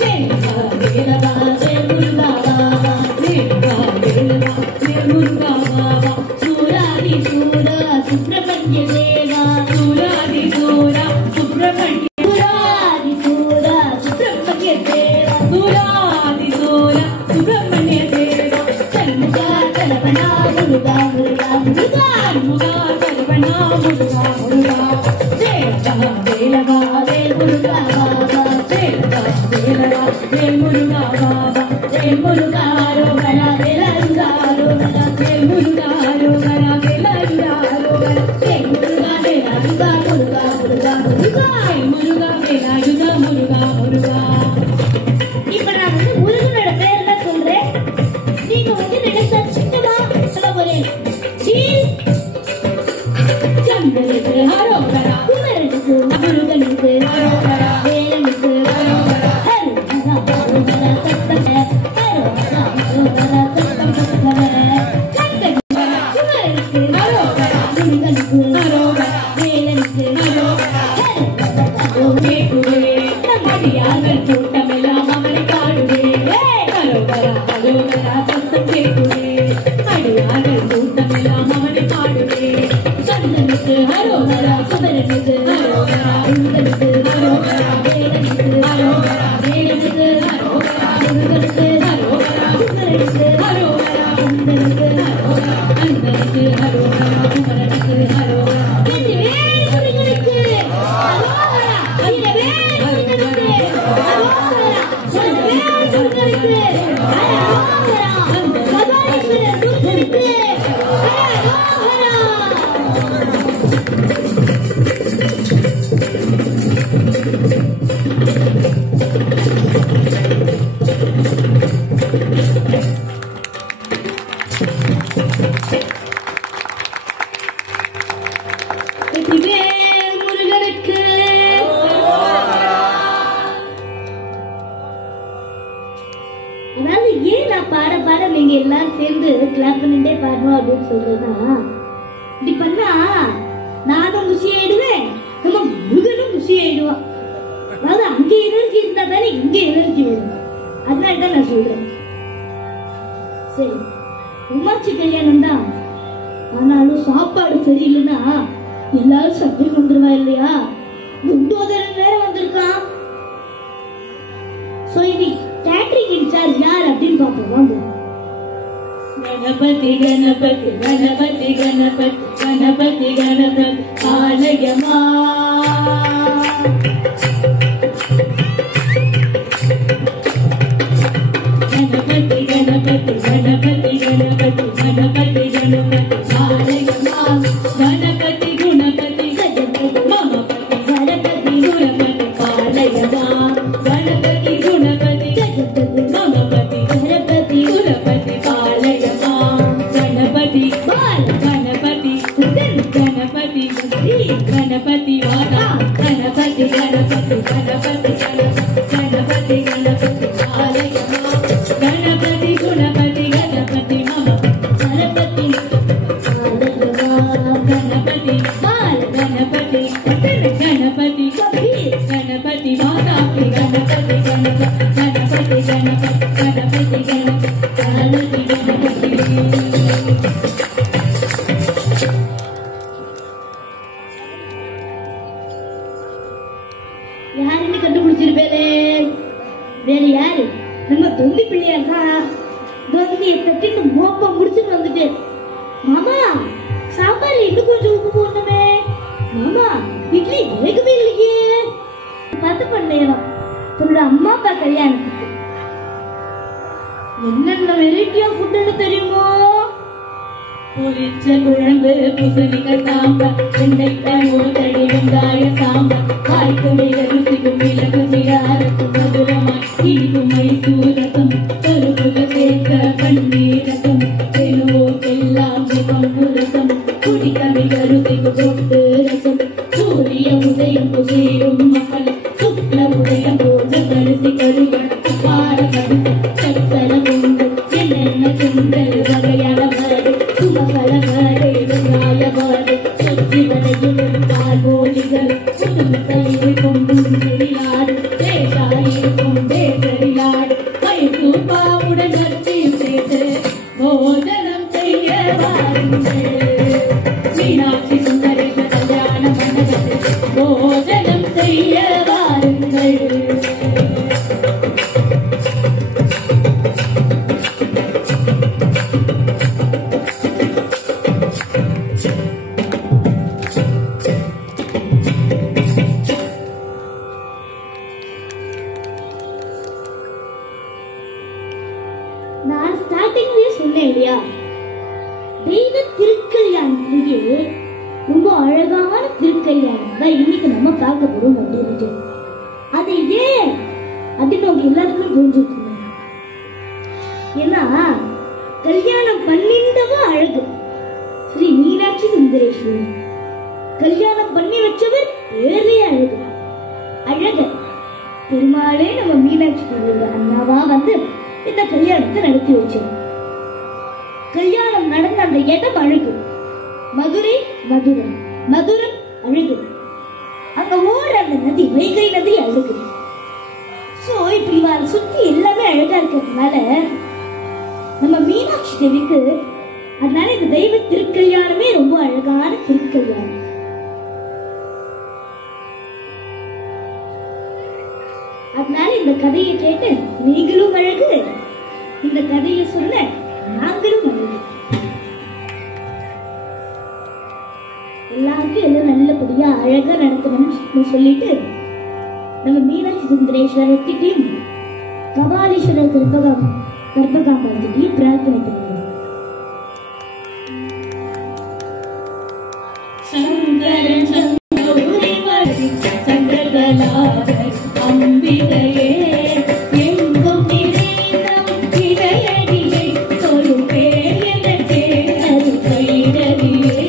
வேலவா வேலவா வேல் முருகா வாவா, வேலவா வேலவா வேல் முருகா வாவா, சூராதி சூரா சுப்பிரமணிய தேவா, சூராதி சூரா சுப்பிரமணிய, சூராதி சூரா சுப்பிரமணிய தேவா, சூராதி சூரா சுப்பிரமணிய தேவா, சண்முகா சரவணா முருகா முருகா முருகா, சண்முகா சரவணா முருகா முருகா, வேலவா வேலவா வேல் முருகா வாவா, வேலவா வேலவா வேல் முருகா வாவா, வேல் முருகா ரோகரா வேலருகா ரோகரா, வேல் முருகா ரோகரா வேலருகா ரோகரா, வேல் முருகா வேலருகா முருகா முருகா முருகா. வேல் முருகா வேலாயுதா முருகா முருகா. இப்ப நான் முருகனோட பேர் தான் சொல்றேன், நீங்க நினைச்சா சின்னதா சொல்ல போறேன். சந்தனுக்கு அரோகரா, குமரனுக்கு முருகனுக்கு அரோகரா, வேலனுக்கு அரோகரா, ஹரோஹரா ஹரோஹரா சத்தமே, ஹரோஹரா ஹரோஹரா சத்தம் சத்தமே. குமரனுக்கு அரோகரா, முருகனுக்கு அரோகரா, வேலனுக்கு அரோகரா. ஹரோஹரா கேக்குதே அடியார்கள் கூட்டமெல்லாம் அவனை பாடுவே, அரோகரா அரோகரா சத்தம் கேக்குதே, அடியார்கள் கூட்டமெல்லாம் அவனை பாடுவே. சந்தனுக்கு ஹரோஹரா குமரனுக்கு அரோகரா, முருகனுக்கு அரோகரா, வேலனுக்கு அரோகரா, வேலனுக்கு அரோகரா, முருகனுக்கு அரோகரா, குமரனுக்கு அரோகரா, சந்தனுக்கு அரோகரா, அன்பனுக்கு அரோகரா, குமரனுக்கு அரோகரா. வெற்றிவேல் முருகனுக்கு அரோகரா, வீரவேல் முருகனுக்கு அரோகரா, சொல்வேல் முருகனுக்கு அரோகரா, சபாஈஸ்வரர் முருகனுக்கு அரோகரா. வெற்றிவேல் முருகனுக்கு. அதாவது ஏன் நான் பாட பாட நீங்க எல்லாரும் சேர்ந்து கிளாப் பண்ணிட்டே பாடணும் அப்படின்னு சொல்றேன்னா, இப்படி பண்ணா நானும் குஷி ஆயிடுவேன், நம்ம முருகனும் குஷி ஆயிடுவான். அதாவது அங்க எனர்ஜி இருந்தா தானே இங்க எனர்ஜி வரும், அதனால தான் நான் சொல்றேன். சரி, உமாச்சி கல்யாணம் தான், ஆனாலும் சாப்பாடு சரியில்லைன்னா எல்லாரும் சபைக்கு வந்துருவா இல்லையா? குண்டோதரன் வேற வந்திருக்கான். சோ இது கேட்டரிங் இன்சார்ஜ் யார் அப்படின்னு பாப்போம் வாங்க. கணபதி கணபதி கணபதி கணபதி கணபதி கணபதி ஆலயமா கணபதி கணபதி கணபதி கணபதி கணபதி கணபதி ஆலயமா கணபதி குணபதி மமபதி கணபதி குணபதி ஆலயமா கணபதி குணபதி மமபதி கணபதி குணபதி ஆலயமா கணபதி கணபதி கணபதி கணபதி வாதா கணபதி கணபதி கணபதி கணபதி கணபதி ஆலயமா கணபதி குணபதி கணபதி மம கணபதி ஆலயமா கணபதி கணபதி கணபதி கணபதி வாதா கணபதி கணபதி கணபதி கணபதி கணபதி யாருன்னு கண்டுபிடிச்சிருப்பேனே? வேற யாரு? நம்ம தொந்தி பிள்ளையாக்கா. தொந்தியை தட்டிட்டு மோப்பம் முடிச்சுட்டு வந்துட்டேன். மாமா சாம்பார்ல இன்னும் கொஞ்சம் உப்பு போடணுமே. மாமா இட்லி வேகவே இல்லையே. பார்த்து பண்ணலாம் தன்னோட அம்மா அப்பா கல்யாணத்துக்கு என்னென்ன வெரைட்டி ஆஃப் ஃபுட்னு தெரியுமோ? பொரிச்ச குழம்பு பூசணிக்காய் சாம்பார் வெண்டைக்காய் மூத்தடி வெங்காய சாம்பார் காய்க்கு மிக ருசிக்கும் மிளகு ஜீரகம் மதுரமாய் இனிக்கும் மைசூர் ரசம் பருப்புல சேர்க்க பன்னீர் ரசம் எல்லாம் பம்பு ரசம் குடிக்க மிக ருசிக்கும் பொட்டு ரசம் சூரிய உதயம் சேரும் மக்கள் சுக்ல உதயம் போன்ற கரிசி கருவன் பார கரிசி சக்கர பொங்கல் என்னென்ன சுண்டல் வகையான மரடு சுமகலமடை வெங்காயமடை சொச்சி வடையில் பால்போலிகள் புதுமைக்கும் புதுச்செறியாடு தேசாயிருக்கும் தேசரியாடு மைசூர் பாவுடன் நச்சு சேர்த்து போதனம் செய்ய வாருங்கள் மீனாட்சி சுந்தரேஷ கல்யாண மண்டபத்தில் போதனம் செய்ய வாருங்கள். நான் ஸ்டார்டிங்லயே சொன்னேன் இல்லையா, தெய்வ திருக்கல்யாணத்திலேயே ரொம்ப அழகான திருக்கல்யாணம் தான் இன்னைக்கு நம்ம பார்க்க போறோம் அப்படின்ட்டு. அது ஏன் அப்படின்னு அவங்க எல்லாருக்குமே புரிஞ்சுக்கணும். ஏன்னா கல்யாணம் பண்ணிண்டவ அழகு ஸ்ரீ மீனாட்சி சுந்தரேஸ்வரர். கல்யாணம் பண்ணி வச்சவர் வேறே அழகு. அழக பெருமாளே நம்ம மீனாட்சி சுந்தரேஸ்வரர் அண்ணாவா வந்து இந்த கல்யாணத்தை நடத்தி வச்சோம். கல்யாணம் நடந்த அந்த இடம் அழகு. மதுரை மதுரம், மதுரம் அழகு. அங்க ஓட அந்த நதி வைகை நதி அழகு. சோ இப்படி சுத்தி எல்லாமே அழகா இருக்கிறதுனால நம்ம மீனாட்சி தேவிக்கு அதனால இந்த தெய்வ திருக்கல்யாணமே ரொம்ப அழகான திருக்கல்யாணம். அதனால இந்த கதையை கேட்டு நீங்களும் அழகு, இந்த கதையை சொல்ல நாங்களும் அழகு. எல்லாருக்கும் எல்லாம் நல்லபடியா அழகா நடக்கணும்னு சொல்லிட்டு நம்ம மீனாட்சி சுந்தரேஸ்வரத்திட்டையும் கபாலீஸ்வரர் கர்ப்பகாம்பத்திட்டையும் பிரார்த்தனை பண்ணுவோம். சங்கரன் சங்கௌரி மதி சங்கரகலாதர் அம்பிகையே எங்கும் நிறைந்தம் இடையடியை தொழுபேர் எனக்கே அருள் செய்ததிலே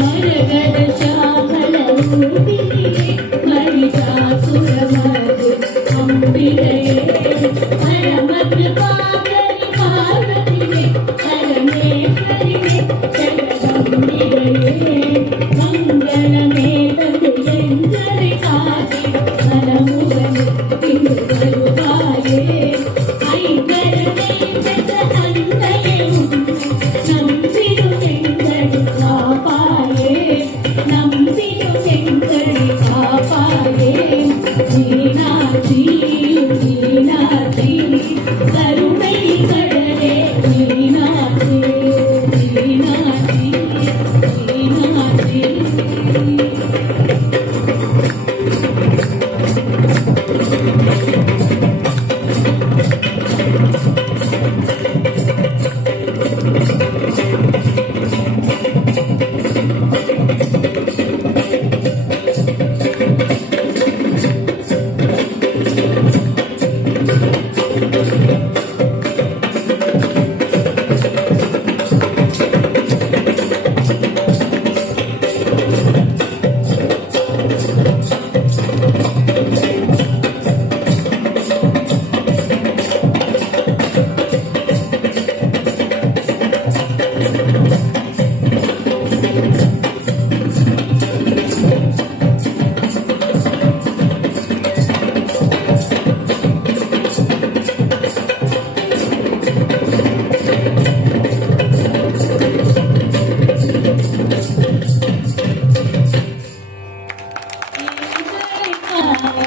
மரகத சாமல ரூபினியே மரிஷாசுரமது அம்பிகையே மரமது பாகனி பார்வதியே பரமேஸ்வரியே ஜெகதம்பிகையே மங்களமே தந்து எங்களை காதி நலமுகனே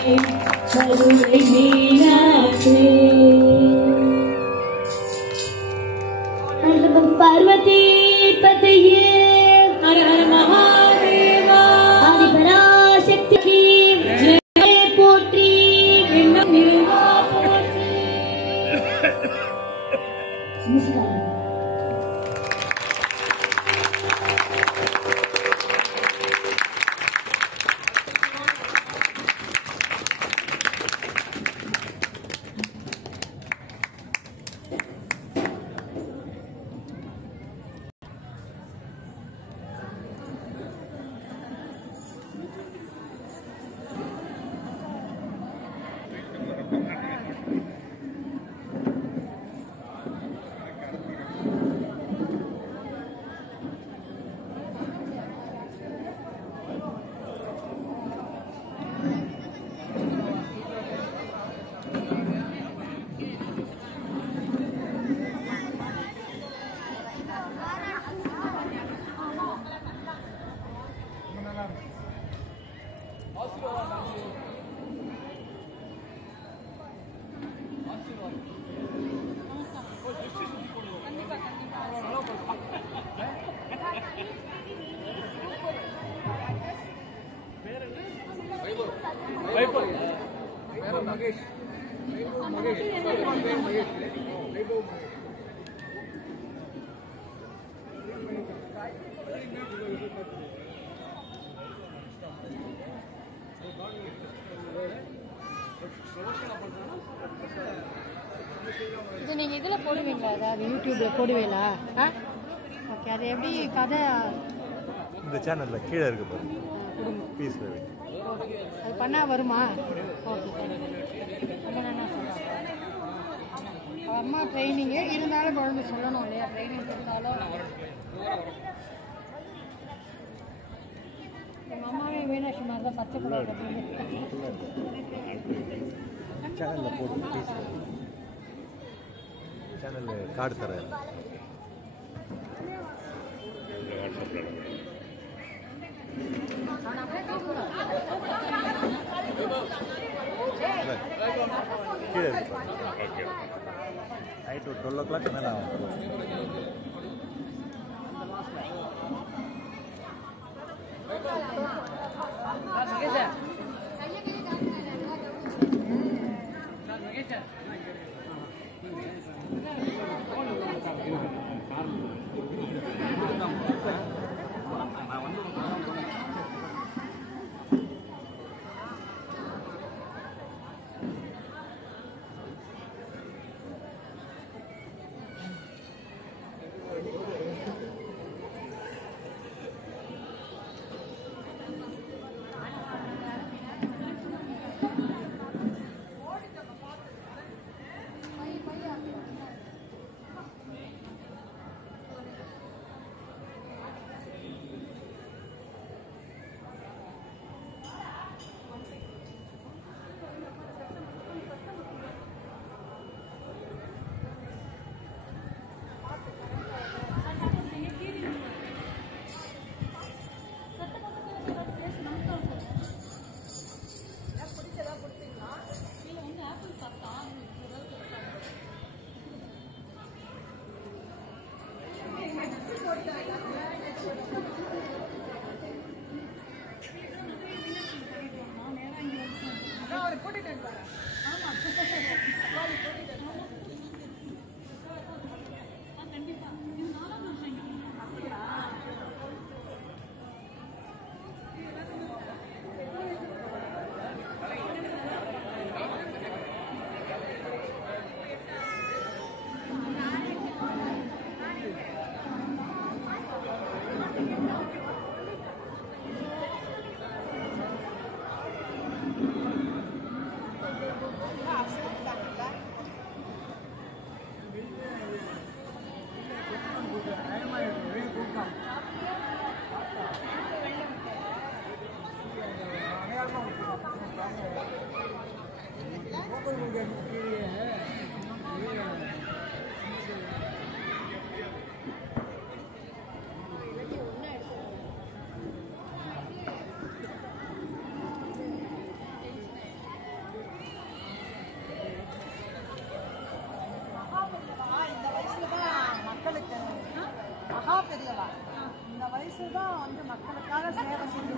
மதுரை மீனாட்சி பார்வதி பதையே ஹர ஹர மகாதேவா ஆதிபராசக்திக்கு ஜெய போற்றி எண்ணம் நிறைவா போற்றி. நமஸ்காரம். இது நீங்கள் இதில் போடுவீங்களா? அதாவது யூடியூப்பில் போடுவீங்களா? ஆ ஓகே. அது எப்படி கதை? இந்த சேனலில் கீழே இருக்கு பாருங்க, பீஸ் ரவி. அது பண்ணால் வருமா? ஓகே. ரொம்ப நல்லா சொல்கிறேன். அம்மா ட்ரைனிங்கு இருந்தாலும் குழந்தை சொல்லணும் இல்லையா? ட்ரைனிங் இருந்தாலும் எங்கள் அம்மாவே மீனாட்சி மாதிரி தான் பச்சை கூடாது அப்படின்னு சேனலில் போட்டு பீஸ் ரவி சேனலில் கார்டு தரேன். கீழே இருக்கு நைட்டு 12 o'clock மேலே ஆகும்.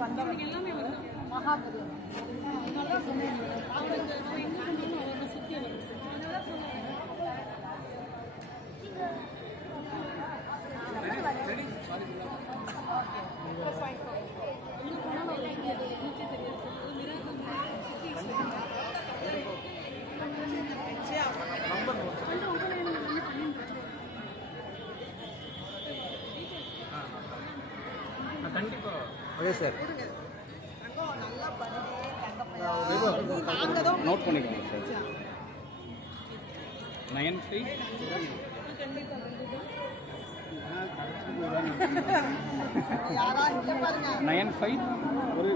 வந்தவர் மகாபெரியவர். அதனால தான் சொன்னேன். Okay sir. நோட் பண்ணிக்கோங்க சார். 95 ஒரு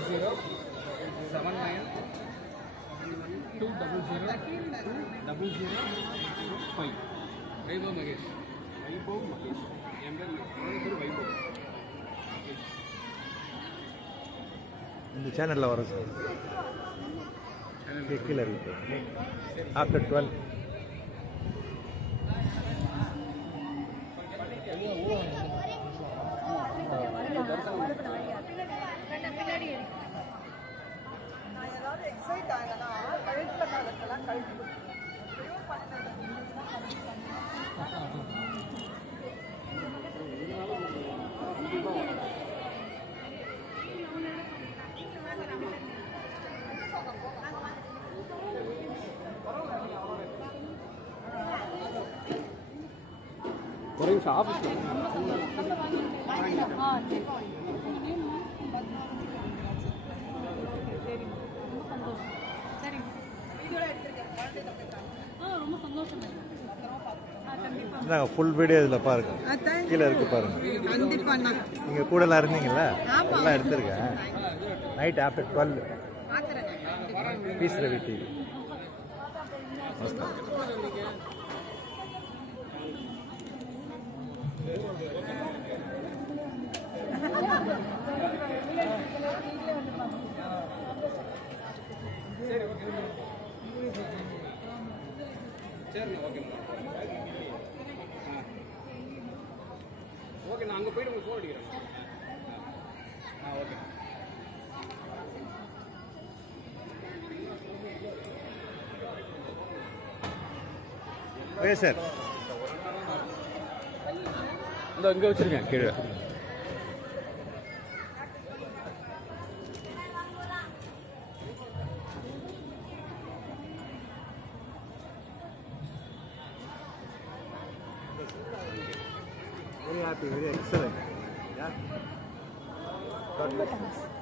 00 79 200 வைபவ் மகேஷ். வைபவ் இந்த சேனலில் வரும் சார். கீழே இருக்கு ஆஃப்டர் 12. ஒரு நிமிஷம் ஆஃபீஸ் ரொம்ப சந்தோஷம். ஃபுல் வீடியோ இதில் பாருங்க, கீழே இருக்கு பாருங்க. நீங்கள் கூடலாம் இருந்தீங்களா? எல்லாம் எடுத்துருக்கேன். Night after 12 piece Ravi TV. சரி ஓகே ஓகே. நான் அங்கே போய்ட்டு உங்களுக்கு ஃபோன் அடிக்கிறேன். ஓகே. Okay sir. இந்த இங்கே வச்சுருக்கேன் கீழே. Very happy, very excellent. Yeah. God bless.